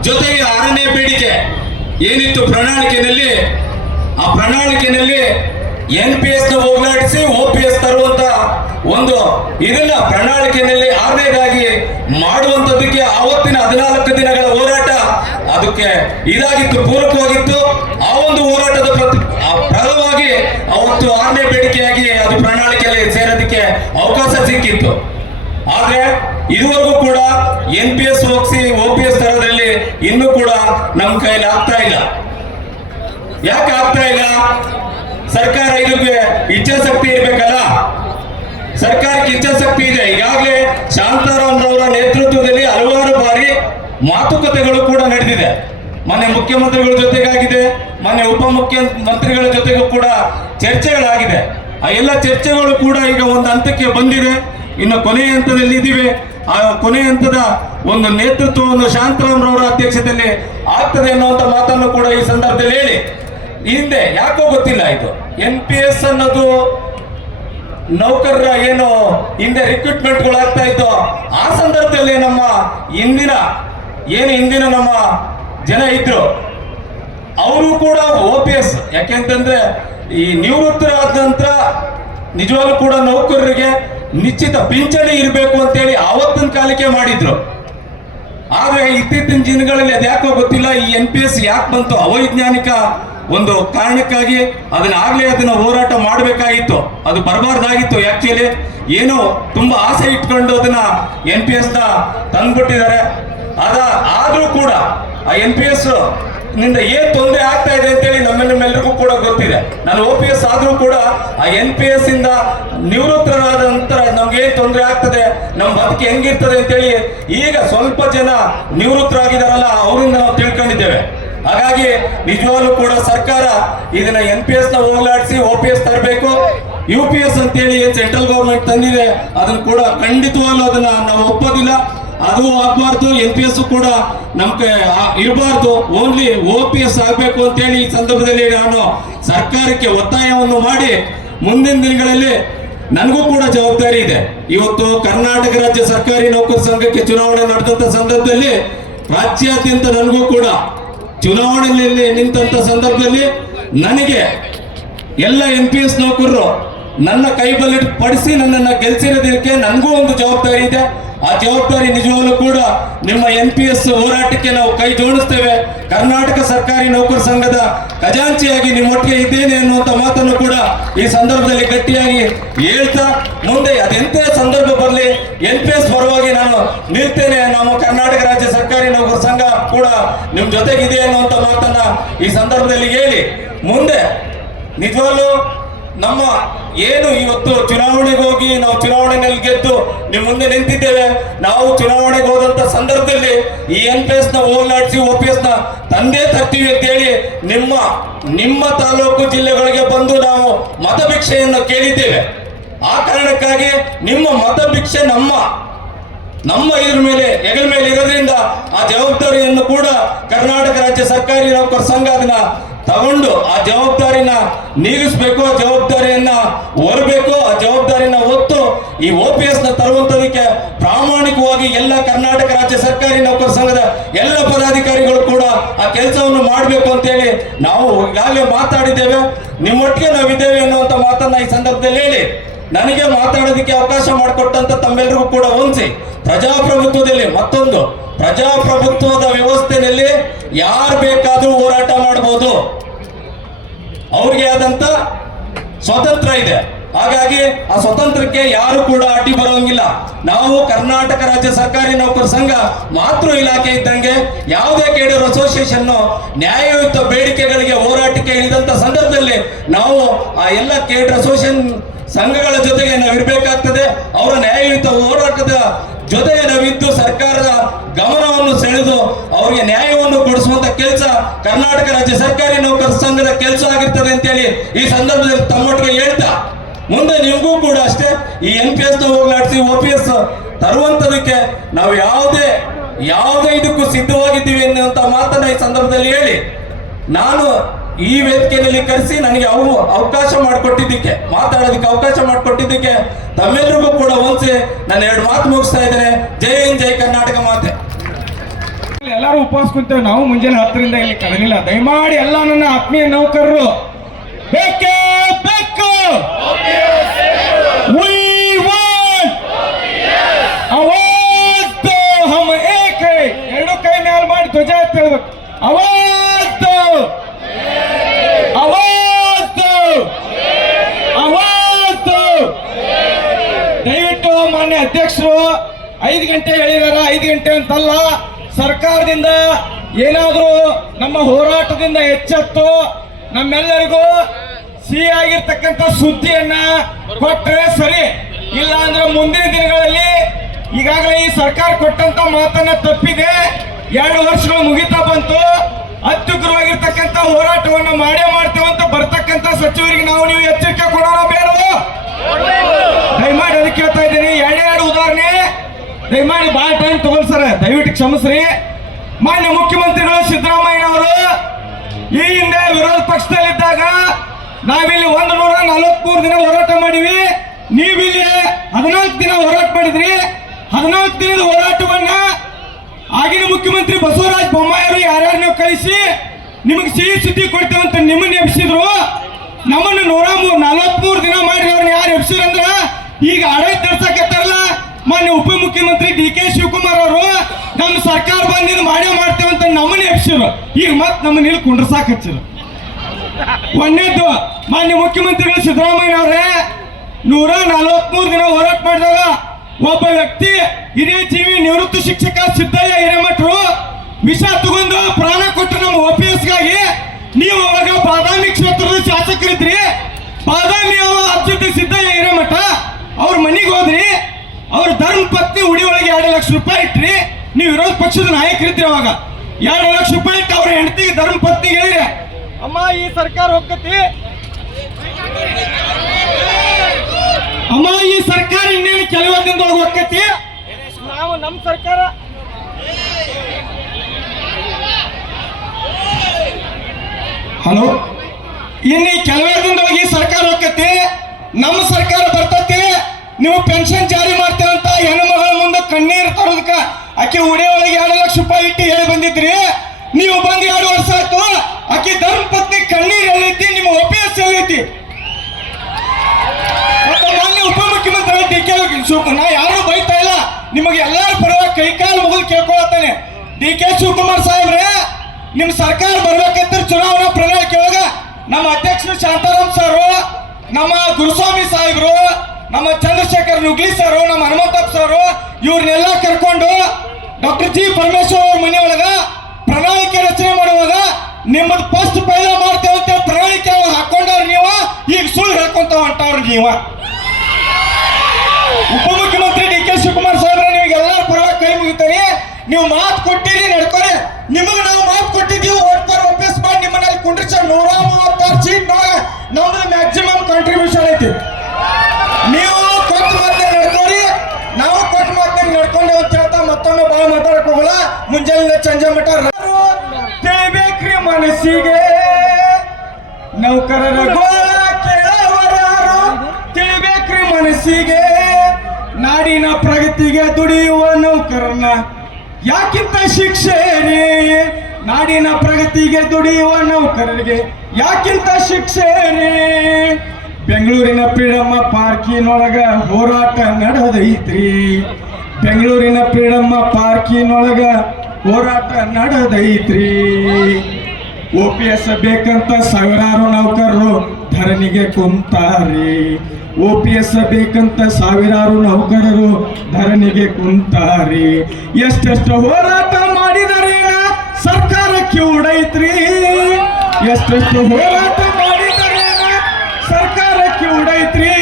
ಜೊತೆಗೆ ಆರನೇ ಬೇಡಿಕೆ ಏನಿತ್ತು ಪ್ರಣಾಳಿಕೆಯಲ್ಲಿ, ಆ ಪ್ರಣಾಳಿಕೆಯಲ್ಲಿ ಎನ್ ಪಿ ಎಸ್ ಹೋಗಲಾಡಿಸಿ ಒ ಪಿ ಎಸ್ ಇದನ್ನ ಪ್ರಣಾಳಿಕೆಯಲ್ಲಿ ಆರನೇದಾಗಿ ಮಾಡುವಂತದಕ್ಕೆ ಆವತ್ತಿನ ಹದಿನಾಲ್ಕು ದಿನಗಳ ಹೋರಾಟ ಅದಕ್ಕೆ ಇದಾಗಿತ್ತು, ಪೂರಕವಾಗಿತ್ತು. ಆ ಒಂದು ಹೋರಾಟದ ಫಲವಾಗಿ ಅವತ್ತು ಆರನೇ ಬೇಡಿಕೆಯಾಗಿ ಅದು ಪ್ರಣಾಳಿಕೆಯಲ್ಲಿ ಸೇರೋದಕ್ಕೆ ಅವಕಾಶ ಸಿಕ್ಕಿತ್ತು. ಆದ್ರೆ ಇದುವರೆಗೂ ಕೂಡ ಎನ್ ಪಿ ಎಸ್ ಹೋಗಿಸಿ ಒ ಪಿ ಎಸ್ ತರದಲ್ಲಿ ಇನ್ನೂ ಕೂಡ ನಮ್ಮ ಕೈಲಿ ಆಗ್ತಾ ಇಲ್ಲ. ಯಾಕೆ ಆಗ್ತಾ ಇಲ್ಲ? ಸರ್ಕಾರ ಇದಕ್ಕೆ ಇಚ್ಛಾಶಕ್ತಿ ಇರ್ಬೇಕಲ್ಲ? ಸರ್ಕಾರಕ್ಕೆ ಇಚ್ಛಾಶಕ್ತಿ ಇದೆ. ಈಗಾಗಲೇ ಶಾಂತಾರಾಮ್ ರವರ ನೇತೃತ್ವದಲ್ಲಿ ಹಲವಾರು ಬಾರಿ ಮಾತುಕತೆಗಳು ಕೂಡ ನಡೆದಿದೆ. ಮಾನ್ಯ ಮುಖ್ಯಮಂತ್ರಿಗಳ ಜೊತೆಗಾಗಿದೆ ಮಾನ್ಯ ಉಪಮುಖ್ಯಮಂತ್ರಿಗಳ ಜೊತೆಗೂ ಕೂಡ ಚರ್ಚೆಗಳಾಗಿದೆ. ಆ ಎಲ್ಲ ಚರ್ಚೆಗಳು ಕೂಡ ಈಗ ಒಂದು ಹಂತಕ್ಕೆ ಬಂದಿದೆ. ಇನ್ನು ಕೊನೆಯ ಹಂತದಲ್ಲಿ ಇದ್ದೀವಿ. ಆ ಕೊನೆಯ ಹಂತದ ಒಂದು ನೇತೃತ್ವವನ್ನು ಶಾಂತರಾಮ್ರವರ ಅಧ್ಯಕ್ಷತೆಯಲ್ಲಿ ಆಗ್ತದೆ ಅನ್ನುವಂಥ ಮಾತನ್ನು ಕೂಡ ಈ ಸಂದರ್ಭದಲ್ಲಿ ಹೇಳಿ. ಹಿಂದೆ ಯಾಕೋ ಗೊತ್ತಿಲ್ಲ ಇದು? ಎನ್ ಪಿ ಎಸ್ ಅನ್ನೋದು ನೌಕರರ ಏನು ಹಿಂದೆ ರಿಕ್ರೂಟ್ಮೆಂಟ್ಗಳು ಆಗ್ತಾ ಇತ್ತು ಆ ಸಂದರ್ಭದಲ್ಲಿ ನಮ್ಮ ಇಂದಿನ, ಏನು ಇಂದಿನ ನಮ್ಮ ಜನ ಇದ್ರು, ಅವರು ಕೂಡ ಒ ಪಿ ಎಸ್ ಯಾಕೆಂತಂದ್ರೆ ಈ ನಿವೃತ್ತರಾದ ನಂತರ ನಿಜವಾಗ್ಲೂ ಕೂಡ ನೌಕರರಿಗೆ ನಿಶ್ಚಿತ ಪಿಂಚಣಿ ಇರಬೇಕು ಅಂತೇಳಿ ಆವತ್ತಿನ ಕಾಲಕ್ಕೆ ಮಾಡಿದ್ರು. ಆದ್ರೆ ಇತ್ತೀಚಿನ ದಿನಗಳಲ್ಲಿ ಅದ್ಯಾಕೋ ಗೊತ್ತಿಲ್ಲ, ಈ ಎನ್ ಪಿ ಎಸ್ ಯಾಕೆ ಬಂತು, ಅವೈಜ್ಞಾನಿಕ ಒಂದು ಕಾರಣಕ್ಕಾಗಿ ಅದನ್ನ ಆಗ್ಲೇ ಅದನ್ನ ಹೋರಾಟ ಮಾಡಬೇಕಾಗಿತ್ತು. ಅದು ಬರಬಾರ್ದಾಗಿತ್ತು. ಆಕ್ಚುಲಿ ಏನೋ ತುಂಬಾ ಆಸೆ ಇಟ್ಕೊಂಡು ಅದನ್ನ ಎನ್ ಪಿ ಎಸ್ನ ತಂದ್ಬಿಟ್ಟಿದ್ದಾರೆ. ಅದ ಆದ್ರೂ ಕೂಡ ಆ ಎನ್ ಪಿ ಎಸ್ನಿಂದ ಏನ್ ತೊಂದರೆ ಆಗ್ತಾ ಇದೆ ಅಂತೇಳಿ ನಮ್ಮ ನಮ್ಮೆಲ್ಲರಿಗೂ ಕೂಡ ಗೊತ್ತಿದೆ. ನಾನು ಓ ಪಿ ಎಸ್ ಆದ್ರೂ ಕೂಡ ಆ ಎನ್ ಪಿ ಎಸ್ ಇಂದ ನಿವೃತ್ತರಾದ ನಂತರ ನಮ್ಗೆ ಏನ್ ತೊಂದರೆ ಆಗ್ತದೆ ನಮ್ಮ ಬದುಕು ಹೆಂಗಿರ್ತದೆ ಅಂತೇಳಿ ಈಗ ಸ್ವಲ್ಪ ಜನ ನಿವೃತ್ತರಾಗಿದಾರಲ್ಲ ಅವರಿಂದ ನಾವು ತಿಳ್ಕೊಂಡಿದ್ದೇವೆ. ಹಾಗಾಗಿ ನಿಜವಾಗ್ಲೂ ಕೂಡ ಸರ್ಕಾರ ಇದನ್ನ ಎನ್ ಪಿ ಎಸ್ನ ಹೋಗ್ಲಾಡಿಸಿ ಓ ಪಿ ಎಸ್ ತರಬೇಕು. ಯು ಪಿ ಎಸ್ ಅಂತೇಳಿ ಏನ್ ಸೆಂಟ್ರಲ್ ಗೌರ್ಮೆಂಟ್ ತಂದಿದೆ, ಅದನ್ನ ಕೂಡ ಖಂಡಿತವಾಗ್ಲೂ ಅದನ್ನ ನಾವು ಒಪ್ಪೋದಿಲ್ಲ. ಅದು ಆಗ್ಬಾರ್ದು ಎನ್ ಪಿ ಎಸ್ ಕೂಡ ನಮ್ಗೆ ಇರಬಾರ್ದು. ಓನ್ಲಿ ಓ ಪಿ ಎಸ್ ಆಗ್ಬೇಕು ಅಂತೇಳಿ ಈ ಸಂದರ್ಭದಲ್ಲಿ ನಾನು ಸರ್ಕಾರಕ್ಕೆ ಒತ್ತಾಯವನ್ನು ಮಾಡಿ ಮುಂದಿನ ದಿನಗಳಲ್ಲಿ ನನಗೂ ಕೂಡ ಜವಾಬ್ದಾರಿ ಇದೆ. ಇವತ್ತು ಕರ್ನಾಟಕ ರಾಜ್ಯ ಸರ್ಕಾರಿ ನೌಕರ ಸಂಘಕ್ಕೆ ಚುನಾವಣೆ ನಡೆದಂತ ಸಂದರ್ಭದಲ್ಲಿ ರಾಜ್ಯಾದ್ಯಂತ ನನಗೂ ಕೂಡ ಚುನಾವಣೆಯಲ್ಲಿ ನಿಂತ ಸಂದರ್ಭದಲ್ಲಿ ನನಗೆ ಎಲ್ಲ ಎನ್ ಪಿ ಎಸ್ ನೌಕರರು ನನ್ನ ಕೈ ಬಲ್ಲಿಟ್ಟು ಪಡಿಸಿ ನನ್ನನ್ನು ಗೆಲ್ಸಿರೋದಕ್ಕೆ ನನಗೂ ಒಂದು ಜವಾಬ್ದಾರಿ ಇದೆ. ಆ ಜವಾಬ್ದಾರಿ ನಿಜವಾಗ್ಲೂ ಕೂಡ ನಿಮ್ಮ ಎನ್ ಪಿ ಎಸ್ ಹೋರಾಟಕ್ಕೆ ನಾವು ಕೈ ಜೋಡಿಸ್ತೇವೆ. ಕರ್ನಾಟಕ ಸರ್ಕಾರಿ ನೌಕರ ಸಂಘದ ಖಜಾಂಚಿಯಾಗಿ ನಿಮ್ಮೊಟ್ಟಿಗೆ ಇದ್ದೇನೆ ಅನ್ನುವಂಥ ಮಾತನ್ನು ಕೂಡ ಈ ಸಂದರ್ಭದಲ್ಲಿ ಗಟ್ಟಿಯಾಗಿ ಹೇಳ್ತಾ, ಮುಂದೆ ಅದೆಂತ ಸಂದರ್ಭ ಬರಲಿ ಎನ್ ಪಿ ಎಸ್ ಪರವಾಗಿ ನಾನು ನಿಲ್ತೇನೆ. ನಮ್ಮ ಕರ್ನಾಟಕ ರಾಜ್ಯ ಸರ್ಕಾರಿ ನೌಕರ ಸಂಘ ಕೂಡ ನಿಮ್ಮ ಜೊತೆಗಿದೆ ಅನ್ನುವಂಥ ಮಾತನ್ನ ಈ ಸಂದರ್ಭದಲ್ಲಿ ಹೇಳಿ. ಮುಂದೆ ನಿಜವಾಗ್ಲೂ ನಮ್ಮ ಏನು ಇವತ್ತು ಚುನಾವಣೆಗೆ ಹೋಗಿ ನಾವು ಚುನಾವಣೆಯಲ್ಲಿ ಗೆದ್ದು ನಿಮ್ಮ ಮುಂದೆ ನಿಂತಿದ್ದೇವೆ, ನಾವು ಚುನಾವಣೆಗೆ ಹೋದಂತ ಸಂದರ್ಭದಲ್ಲಿ ಈ ಎನ್ ಪಿ ಎಸ್ನ ಹೋಗ್ಲಾಡಿಸಿ ಓ ಪಿ ಎಸ್ನ ತಂದೆ ತರ್ತೀವಿ ಅಂತೇಳಿ ನಿಮ್ಮ ನಿಮ್ಮ ತಾಲೂಕು ಜಿಲ್ಲೆಗಳಿಗೆ ಬಂದು ನಾವು ಮತಭಿಕ್ಷೆಯನ್ನು ಕೇಳಿದ್ದೇವೆ. ಆ ಕಾರಣಕ್ಕಾಗಿ ನಿಮ್ಮ ಮತಭಿಕ್ಷೆ ನಮ್ಮ. ನಮ್ಮ ಇದ್ರ ಮೇಲೆ, ಹೆಗಲ ಮೇಲೆ ಇರೋದ್ರಿಂದ ಆ ಜವಾಬ್ದಾರಿಯನ್ನು ಕೂಡ ಕರ್ನಾಟಕ ರಾಜ್ಯ ಸರ್ಕಾರಿ ನೌಕರ ಸಂಘ ಅದನ್ನ ತಗೊಂಡು ಆ ಜವಾಬ್ದಾರಿನ ನೀಗಿಸ್ಬೇಕು, ಆ ಜವಾಬ್ದಾರಿಯನ್ನ ಹೊರಬೇಕು ಆ ಜವಾಬ್ದಾರಿನ ಹೊತ್ತು ಈ ಓ ಪಿ ಎಸ್ನ ತರುವಂತದಕ್ಕೆ ಪ್ರಾಮಾಣಿಕವಾಗಿ ಎಲ್ಲ ಕರ್ನಾಟಕ ರಾಜ್ಯ ಸರ್ಕಾರಿ ನೌಕರ ಸಂಘದ ಎಲ್ಲ ಪದಾಧಿಕಾರಿಗಳು ಕೂಡ ಆ ಕೆಲಸವನ್ನು ಮಾಡಬೇಕು ಅಂತೇಳಿ ನಾವು ಈಗಾಗಲೇ ಮಾತಾಡಿದ್ದೇವೆ. ನಿಮ್ಮೊಟ್ಟಿಗೆ ನಾವಿದ್ದೇವೆ ಅನ್ನುವಂತ ಮಾತನ್ನ ಈ ಸಂದರ್ಭದಲ್ಲಿ ಹೇಳಿ. ನನಗೆ ಮಾತಾಡೋದಕ್ಕೆ ಅವಕಾಶ ಮಾಡಿಕೊಟ್ಟಂತ ತಮ್ಮೆಲ್ಲರಿಗೂ ಕೂಡ ಹೊಂದಿಸಿ ಪ್ರಜಾಪ್ರಭುತ್ವದಲ್ಲಿ ಮತ್ತೊಂದು ಪ್ರಜಾಪ್ರಭುತ್ವದ ವ್ಯವಸ್ಥೆಯಲ್ಲಿ ಯಾರು ಬೇಕಾದರೂ ಹೋರಾಟ ಮಾಡಬಹುದು ಅವ್ರಿಗೆ ಆದಂತ ಸ್ವಾತಂತ್ರ್ಯ ಇದೆ. ಹಾಗಾಗಿ ಆ ಸ್ವತಂತ್ರಕ್ಕೆ ಯಾರು ಕೂಡ ಅಡ್ಡಿ ಬರೋಂಗಿಲ್ಲ. ನಾವು ಕರ್ನಾಟಕ ರಾಜ್ಯ ಸರ್ಕಾರಿ ನೌಕರ ಸಂಘ ಮಾತೃ ಇಲಾಖೆ ಇದ್ದಂಗೆ ಯಾವುದೇ ಕೇಡರ್ ಅಸೋಸಿಯೇಷನ್ ನ್ಯಾಯಯುತ ಬೇಡಿಕೆಗಳಿಗೆ ಹೋರಾಟಕ್ಕೆ ಇಳಿದಂತ ಸಂದರ್ಭದಲ್ಲಿ ನಾವು ಆ ಎಲ್ಲ ಕೇಡರ್ ಅಸೋಸಿಯೇಷನ್ ಸಂಘಗಳ ಜೊತೆಗೆ ನಾವು ಇರಬೇಕಾಗ್ತದೆ ಅವರ ನ್ಯಾಯಯುತ ಹೋರಾಟದ ಜೊತೆಗೆ ನಾವಿದ್ದು ಸರ್ಕಾರದ ಗಮನವನ್ನು ಸೆಳೆದು ಅವರಿಗೆ ನ್ಯಾಯವನ್ನು ಕೊಡಿಸುವಂತ ಕೆಲಸ ಕರ್ನಾಟಕ ರಾಜ್ಯ ಸರ್ಕಾರಿ ನೌಕರ ಸಂಘದ ಕೆಲಸ ಆಗಿರ್ತದೆ ಅಂತೇಳಿ ಈ ಸಂದರ್ಭದಲ್ಲಿ ತಮ್ಮೊಟ್ಟಿಗೆ ಹೇಳ್ತಾ, ಮುಂದೆ ನಿಮಗೂ ಕೂಡ ಅಷ್ಟೇ ಈ ಎನ್ ಪಿ ಎಸ್ ಹೋಗ್ಲಾಡಿಸಿ ಒ ಪಿ ಎಸ್ ತರುವಂತದಕ್ಕೆ ನಾವು ಯಾವುದೇ ಯಾವುದೇ ಇದಕ್ಕೂ ಸಿದ್ಧವಾಗಿದ್ದೀವಿ ಎನ್ನುವಂತ ಮಾತನ್ನ ಈ ಸಂದರ್ಭದಲ್ಲಿ ಹೇಳಿ. ನಾನು ಈ ವೇದಿಕೆಯಲ್ಲಿ ಕರೆಸಿ ನನಗೆ ಅವರು ಅವಕಾಶ ಮಾಡಿಕೊಟ್ಟಿದ್ದಕ್ಕೆ, ಮಾತಾಡೋದಕ್ಕೆ ಅವಕಾಶ ಮಾಡಿಕೊಟ್ಟಿದ್ದಕ್ಕೆ ತಮ್ಮೆಲ್ಲರಿಗೂ ಕೂಡ ಒಂದ್ಸಿ ನನ್ನ ಎರಡು ಮಾತು ಮುಗಿಸ್ತಾ ಇದ್ದೇನೆ. ಜೈ ಹಿಂದ್, ಜೈ ಕರ್ನಾಟಕ ಮಾತೆ. ಎಲ್ಲರೂ ಉಪವಾಸ ಕುಂತೇವೆ, ನಾವು ಮುಂಜಾನೆ ಹತ್ತರಿಂದ ಇಲ್ಲಿ ಕಳೆದಿಲ್ಲ ದಯಮಾಡಿ ಎಲ್ಲ ನನ್ನ ಆತ್ಮೀಯ ನೌಕರರು, ಬೇಕೇ ಬೇಕು? ಎರಡು ಕೈ ಮೇಲೆ ಮಾಡಿ ಧ್ವಜ ಎತ್ತೇಳ್ಬೇಕು. ಅವಾಗ ಮಾನ್ಯ ಅಧ್ಯಕ್ಷರು, ಐದು ಗಂಟೆ ಹೇಳಿದಾರ ಐದು ಗಂಟೆ ಅಂತಲ್ಲ, ಸರ್ಕಾರದಿಂದ ಏನಾದರೂ ನಮ್ಮ ಹೋರಾಟದಿಂದ ಎಚ್ಚೆತ್ತು, ನಮ್ಮೆಲ್ಲರಿಗೂ ಸಿಹಿ ಆಗಿರ್ತಕ್ಕಂಥ ಸುದ್ದಿಯನ್ನ ಕೊಟ್ಟರೆ ಸರಿ. ಇಲ್ಲ ಅಂದ್ರೆ ಮುಂದಿನ ದಿನಗಳಲ್ಲಿ ಈಗಾಗಲೇ ಈ ಸರ್ಕಾರ ಕೊಟ್ಟಂತ ಮಾತನ್ನ ತಪ್ಪಿದೆ. ಎರಡು ವರ್ಷಗಳು ಮುಗಿತಾ ಬಂತು. ಅತ್ಯುಗ್ರವಾಗಿರ್ತಕ್ಕಂಥ ಹೋರಾಟವನ್ನು ಮಾಡೇ ಮಾಡ್ತೇವೆ ಅಂತ ಬರ್ತಕ್ಕಂಥ ಸಚಿವರಿಗೆ ನಾವು ನೀವು ಎಚ್ಚರಿಕೆ ಕೊಡೋಣ ಬೇಡವೋ? ದಯಮಾಡಿ ಅದಕ್ಕೆ ಹೇಳ್ತಾ ಇದ್ದೀನಿ. ಎರಡೆರಡು ಉದಾಹರಣೆ. ದಯಮಾಡಿ ಭಾಳ ಟೈಮ್ ತಗೊಳ್ ಸರ್. ದಯವಿಟ್ಟು ಕ್ಷಮಿಸ್ರಿ. ಮಾನ್ಯ ಮುಖ್ಯಮಂತ್ರಿಗಳು ಸಿದ್ದರಾಮಯ್ಯ ಅವರು ಈ ಹಿಂದೆ ವಿರೋಧ ಪಕ್ಷದಲ್ಲಿದ್ದಾಗ ನಾವಿಲ್ಲಿ ಒಂದು ನೂರ ನಲವತ್ಮೂರು ದಿನ ಹೋರಾಟ ಮಾಡಿವಿ ನೀವಿಲ್ಲಿ ಹದಿನಾಲ್ಕು ದಿನ ಹೋರಾಟ ಮಾಡಿದ್ರಿ. ಹದಿನಾಲ್ಕು ದಿನದ ಹೋರಾಟವನ್ನ ಆಗಿನ ಮುಖ್ಯಮಂತ್ರಿ ಬಸವರಾಜ ಬೊಮ್ಮಾಯಿಯವರು ಯಾರ್ಯಾರನ್ನೋ ಕಳಿಸಿ ನಿಮಗೆ ಸಿಹಿ ಸುದ್ದಿ ಕೊಡ್ತೇವಂತ ನಿಮ್ಮನ್ನ ಎಬ್ಸಿದ್ರು. ನಮ್ಮನ್ನು ನೂರ ಮೂರ್ ನಲವತ್ಮೂರು ದಿನ ಮಾಡಿದವ್ರನ್ನ ಯಾರು ಎಬ್ಸಿರಂದ್ರ ಈಗ ಆಡಳಿತ ನಡ್ಸಕತ್ತಾರಲ್ಲ ಮಾನ್ಯ ಉಪಮುಖ್ಯಮಂತ್ರಿ ಡಿ ಕೆ ಶಿವಕುಮಾರ್ ಅವರು ನಮ್ಮ ಸರ್ಕಾರ ಬಂದಿದ್ದು ಮಾಡೇ ಮಾಡ್ತೇವಂತ ನಮ್ಮನ್ನ ಎಬ್ಸಿರು ಈಗ ಮತ್ತೆ ನಮ್ಮನ್ನ ಇಲ್ಲಿ ಕುಂಡ್ರಸಾಕ್ ಹಚ್ಚಿರು ಒಂದೇದ್ದು, ಮಾನ್ಯ ಮುಖ್ಯಮಂತ್ರಿಗಳು ಸಿದ್ದರಾಮಯ್ಯ ಅವರೇ ನೂರ ನಲವತ್ಮೂರು ದಿನ ಹೋರಾಟ ಮಾಡಿದಾಗ ಒಬ್ಬ ವ್ಯಕ್ತಿ ಇದೇ ಜೀವಿ ನಿವೃತ್ತ ಶಿಕ್ಷಕ ಸಿದ್ದಯ್ಯ ಹಿರೇಮಠರು ವಿಷ ತಗೊಂಡು ಪ್ರಾಣ ಕೊಟ್ಟು ನಮ್ಮ ಓ ಪಿ ಎಸ್ಗಾಗಿ ನೀವು ಅವಾಗ ಬಾದಾಮಿ ಕ್ಷೇತ್ರದ ಶಾಸಕರಿದ್ರಿ. ಬಾದಾಮಿ ಅವರ ಅರ್ಜಿತ ಸಿದ್ದಯ್ಯ ಹಿರೇಮಠ, ಅವ್ರ ಮನೆಗೆ ಹೋದ್ರಿ. ಅವ್ರ ಧರ್ಮ ಪತ್ನಿ ಉಡಿ ಒಳಗೆ ಎರಡು ಲಕ್ಷ ರೂಪಾಯಿ ಇಟ್ರಿ. ನೀವು ವಿರೋಧ ಪಕ್ಷದ ನಾಯಕರಿದ್ರಿ ಅವಾಗ. ಎರಡು ಲಕ್ಷ ರೂಪಾಯಿ ಇಟ್ಟು ಅವ್ರ ಹೆಂಡತಿಗೆ ಧರ್ಮ ಪತ್ನಿಗೆ ಹೇಳಿರಿ. ಅಮ್ಮ, ಈ ಸರ್ಕಾರ ಹೋಗ್ತತಿ ಅಮ್ಮ ಈ ಸರ್ಕಾರ ಇನ್ನೇನು ಕೆಲವೇ ದಿನದೊಳಗೆ ಹೋಗ್ತೈತಿ? ನಾವು ನಮ್ಮ ಸರ್ಕಾರ. ಹಲೋ? ಇನ್ನು ಕೆಲವೇ ದಿನದೊಳಗೆ ಈ ಸರ್ಕಾರ ಹೋಗ್ತೈತಿ? ನಮ್ಮ ಸರ್ಕಾರ ಬರ್ತೈತಿ? ನೀವು ಪೆನ್ಷನ್ ಜಾರಿ ಮಾಡ್ತೇವಂತ ಹೆಣ್ಣು ಮಗಳ ಮುಂದೆ ಕಣ್ಣೀರು ತರೋದಕ್ಕ ಆಕೆ ಉಡೆ ಒಳಗೆ ಎರಡು ಲಕ್ಷ ರೂಪಾಯಿ ಇಟ್ಟು ಹೇಳಿ ಬಂದಿದ್ರಿ. ನೀವು ಬಂದು ಎರಡು ವರ್ಷ ಆಯ್ತು ಆಕೆ ಧರ್ಮ ಪತ್ನಿ ಕಣ್ಣೀರ್ ಎಲ್ಲೈತಿ ನಿಮ್ಮ ಒ ಪಿ ಎಸ್ ಎಲ್ಲೈತಿ ಸುಖ ನಾ ಯಾರು ಬೈತಾ ಇಲ್ಲ ನಿಮಗೆ ಎಲ್ಲರ ಪರವಾಗಿ ಕೈಕಾಲು ಮುಗಿದು ಕೇಳ್ಕೊಳತ್ತಾನೆ ಡಿ ಕೆ ಶಿವಕುಮಾರ್ ಸಾಹೇಬ್ರೆ, ನಿಮ್ ಸರ್ಕಾರ ಬರ್ಬೇಕಂತ ಚುನಾವಣಾ ಪ್ರಣಾಳಿಕೆ ಒಳಗ ನಮ್ಮ ಅಧ್ಯಕ್ಷರು ಶಾಂತಾರಾಮ್ ಸಾರು, ನಮ್ಮ ಗುರುಸ್ವಾಮಿ ಸಾಹೇಬ್ರು, ನಮ್ಮ ಚಂದ್ರಶೇಖರ್ ನುಗ್ಲಿ ಸರ್, ನಮ್ಮ ಹನುಮಂತಪ್ಪ ಸರ್, ಇವ್ರನ್ನೆಲ್ಲ ಕರ್ಕೊಂಡು ಡಾಕ್ಟರ್ ಜಿ. ಪರಮೇಶ್ವರ್ ಅವ್ರ ಮನೆ ಒಳಗ ಪ್ರಣಾಳಿಕೆ ರಚನೆ ಮಾಡುವಾಗ ನಿಮ್ಮದು ಫಸ್ಟ್ ಪೈಲ ಮಾಡ್ತೇವೆ ಅಂತ ಪ್ರಣಾಳಿಕೆ ಅವ್ರು ಹಾಕೊಂಡವ್ರ ನೀವ, ಈಗ ಸುಳ್ಳು ಹೇಳ್ಕೊಂತ ಹೊಂಟವ್ರ ನೀವ. ಉಪಮುಖ್ಯಮಂತ್ರಿ ಡಿ ಕೆ ಶಿವಕುಮಾರ್ ಸಾಹೇಬ್ರ ನಿಮಗೆ ಎಲ್ಲರ ಪರವಾಗಿ ಕೈ ಮುಗಿತಾರೆ ನೀವು ಮಾತು ಕೊಟ್ಟಿರಿ ನಡ್ಕೊರಿ. ನಿಮಗೆ ನಾವು ಮಾತು ಕೊಟ್ಟಿದ್ದೀವಿ ಓಟ್ತಾರ ವಾಪಸ್ ಮಾಡಿ ನಿಮ್ಮನಲ್ಲಿ ಕುಂಡ್ರಿಸ ನೂರ ಮೂವತ್ತಾರು ಸೀಟ್ ನಮ್ದು ಮ್ಯಾಕ್ಸಿಮಮ್ ಕಾಂಟ್ರಿಬ್ಯೂಷನ್ ಐತಿ. ನೀವು ಕೊಟ್ಟ ಮಾತನ್ನ ನಡ್ಕೊರಿ. ನಾವು ಕೊಟ್ಟ ಮಾತನ್ನ ನಡ್ಕೊಂಡು ಅಂತ ಹೇಳ್ತಾ ಮತ್ತೊಮ್ಮೆ ಬಾಳ ಮಾತಾಡಕ್ ಹೋಗಲ್ಲ. ಮುಂಜಾನೆ ಚಂಜೆ ಮಠ ಮನಸ್ಸಿಗೆ. ನೌಕರರ ಗೋಳ ಕೇಳವರಾರು. ತಿಳಿಬೇಕ್ರಿ ಮನಸ್ಸಿಗೆ. ನಾಡಿನ ಪ್ರಗತಿಗೆ ದುಡಿಯುವ ನೌಕರನ ಯಾಕಿಂತ ಶಿಕ್ಷೆ ನಾಡಿನ ಪ್ರಗತಿಗೆ ದುಡಿಯುವ ನೌಕರರಿಗೆ ಯಾಕಿಂತ ಶಿಕ್ಷೆ ಬೆಂಗಳೂರಿನ ಪೀಡಮ್ಮ ಪಾರ್ಕಿನೊಳಗ ಹೋರಾಟ ನಡೆದೈತ್ರಿ. ಬೆಂಗಳೂರಿನ ಪೀಡಮ್ಮ ಪಾರ್ಕಿನೊಳಗ ಹೋರಾಟ ನಡೆದೈತ್ರಿ. ಓ ಪಿ ಎಸ್ ಬೇಕಂತ ಸಾವಿರಾರು ನೌಕರರು ಧರಣಿಗೆ ಕುಂತಾರೆ. ಒ ಬೇಕಂತ ಸಾವಿರಾರು ನೌಕರರು ಧರಣಿಗೆ ಕುಂತಾರೆ. ಎಷ್ಟೆಷ್ಟು ಹೋರಾಟ ಮಾಡಿದರೆ ಸರ್ಕಾರಕ್ಕೆ ಉಡೈತ್ರಿ ಎಷ್ಟೆಷ್ಟು ಹೋರಾಟ ಮಾಡಿದರೆ ಸರ್ಕಾರಕ್ಕೆ ಉಡೈತ್ರಿ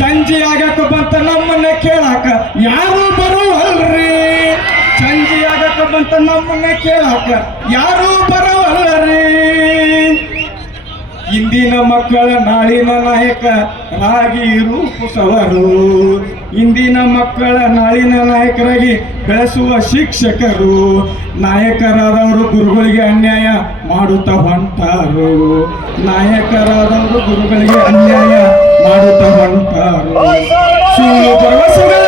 ಚಂಜಿ ಆಗಕ್ಕೆ ಬಂತ ನಮ್ಮನ್ನ ಕೇಳಾಕ ಯಾರು ಬರುವಲ್ರಿ. ಚಂಜಿ ಆಗಕ್ಕೆ ಬಂತ ನಮ್ಮನ್ನ ಕೇಳಾಕ ಯಾರು ಬರುವಲ್ರಿ ಇಂದಿನ ಮಕ್ಕಳ ನಾಳಿನ ನಾಯಕ ರಾಗಿ ರೂಪಿಸವರು. ಇಂದಿನ ಮಕ್ಕಳ ನಾಳಿನ ನಾಯಕರಾಗಿ ಬೆಳೆಸುವ ಶಿಕ್ಷಕರು. ನಾಯಕರಾದವರು ಗುರುಗಳಿಗೆ ಅನ್ಯಾಯ ಮಾಡುತ್ತಾ ಹೊಂಟಾರು. ನಾಯಕರಾದವರು ಗುರುಗಳಿಗೆ ಅನ್ಯಾಯ ಮಾಡುತ್ತಾ ಹೊಂಟಾರು. ಸುಳ್ಳು ಭರವಸೆಗಳ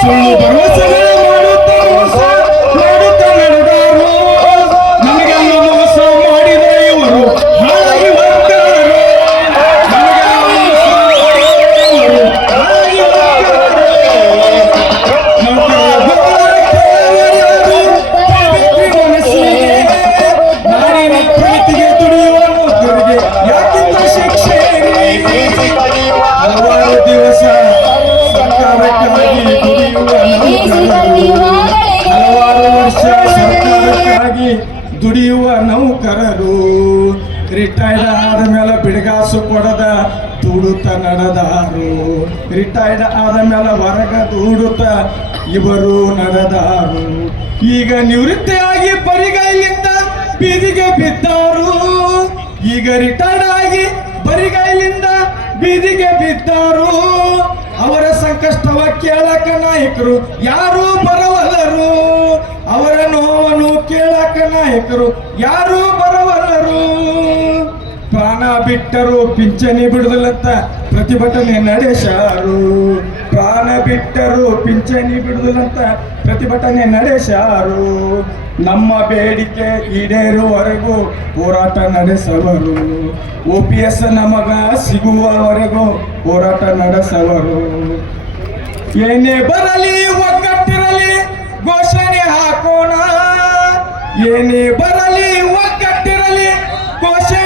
ಸುಳ್ಳು ದುಡುತ್ತ ನಡೆದಾರು. ರಿಟೈರ್ಡ್ ಆದ ಮೇಲೆ ಹೊರಗ ದೂಡುತ್ತ ಇವರು ನಡೆದಾರು. ಈಗ ನಿವೃತ್ತಿಯಾಗಿ ಬರಿಗೈಲಿಂದ ಬೀದಿಗೆ ಬಿದ್ದಾರು. ಈಗ ರಿಟೈರ್ಡ್ ಆಗಿ ಬರಿಗೈಲಿಂದ ಬೀದಿಗೆ ಬಿದ್ದಾರು. ಅವರ ಸಂಕಷ್ಟವ ಕೇಳಕ ನಾಯಕರು ಯಾರು ಬರವಲ್ಲರು. ಅವರ ನೋವನ್ನು ಕೇಳಕ ನಾಯಕರು ಯಾರು ಬಿಟ್ಟರು ಪಿಂಚಣಿ ಬಿಡುದಿಲ್ಲಂತ ಪ್ರತಿಭಟನೆ ನಡೆಸಾರು. ಪ್ರಾಣ ಬಿಟ್ಟರು ಪಿಂಚಣಿ ಬಿಡುದಿಲ್ಲಂತ ಪ್ರತಿಭಟನೆ ನಡೆಸಾರು. ನಮ್ಮ ಬೇಡಿಕೆ ಈಡೇರುವವರೆಗೂ ಹೋರಾಟ ನಡೆಸವರು. ಒ ಪಿ ಎಸ್ ನಮಗ ಸಿಗುವವರೆಗೂ ಹೋರಾಟ ನಡೆಸವರು. ಏನೇ ಬರಲಿ, ಒಗ್ಗಟ್ಟಿರಲಿ, ಘೋಷಣೆ ಹಾಕೋಣ. ಏನೇ ಬರಲಿ, ಒಗ್ಗಟ್ಟಿರಲಿ ಘೋಷಣೆ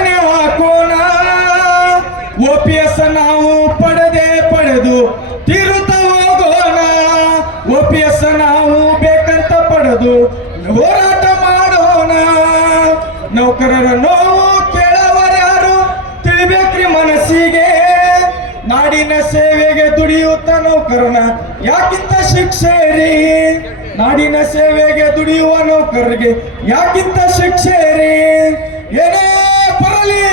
ನೌಕರರ ನೋವು ಕೇಳವರ್ಯಾರು ತಿಳಿಬೇಕ್ರಿ ಮನಸ್ಸಿಗೆ. ನಾಡಿನ ಸೇವೆಗೆ ದುಡಿಯುತ್ತ ನೌಕರನ ಯಾಕಿಂತ ಶಿಕ್ಷೆ ರೀ? ನಾಡಿನ ಸೇವೆಗೆ ದುಡಿಯುವ ನೌಕರರಿಗೆ ಯಾಕಿಂತ ಶಿಕ್ಷೆ ರೀ? ಏನೇ ಬರಲಿ.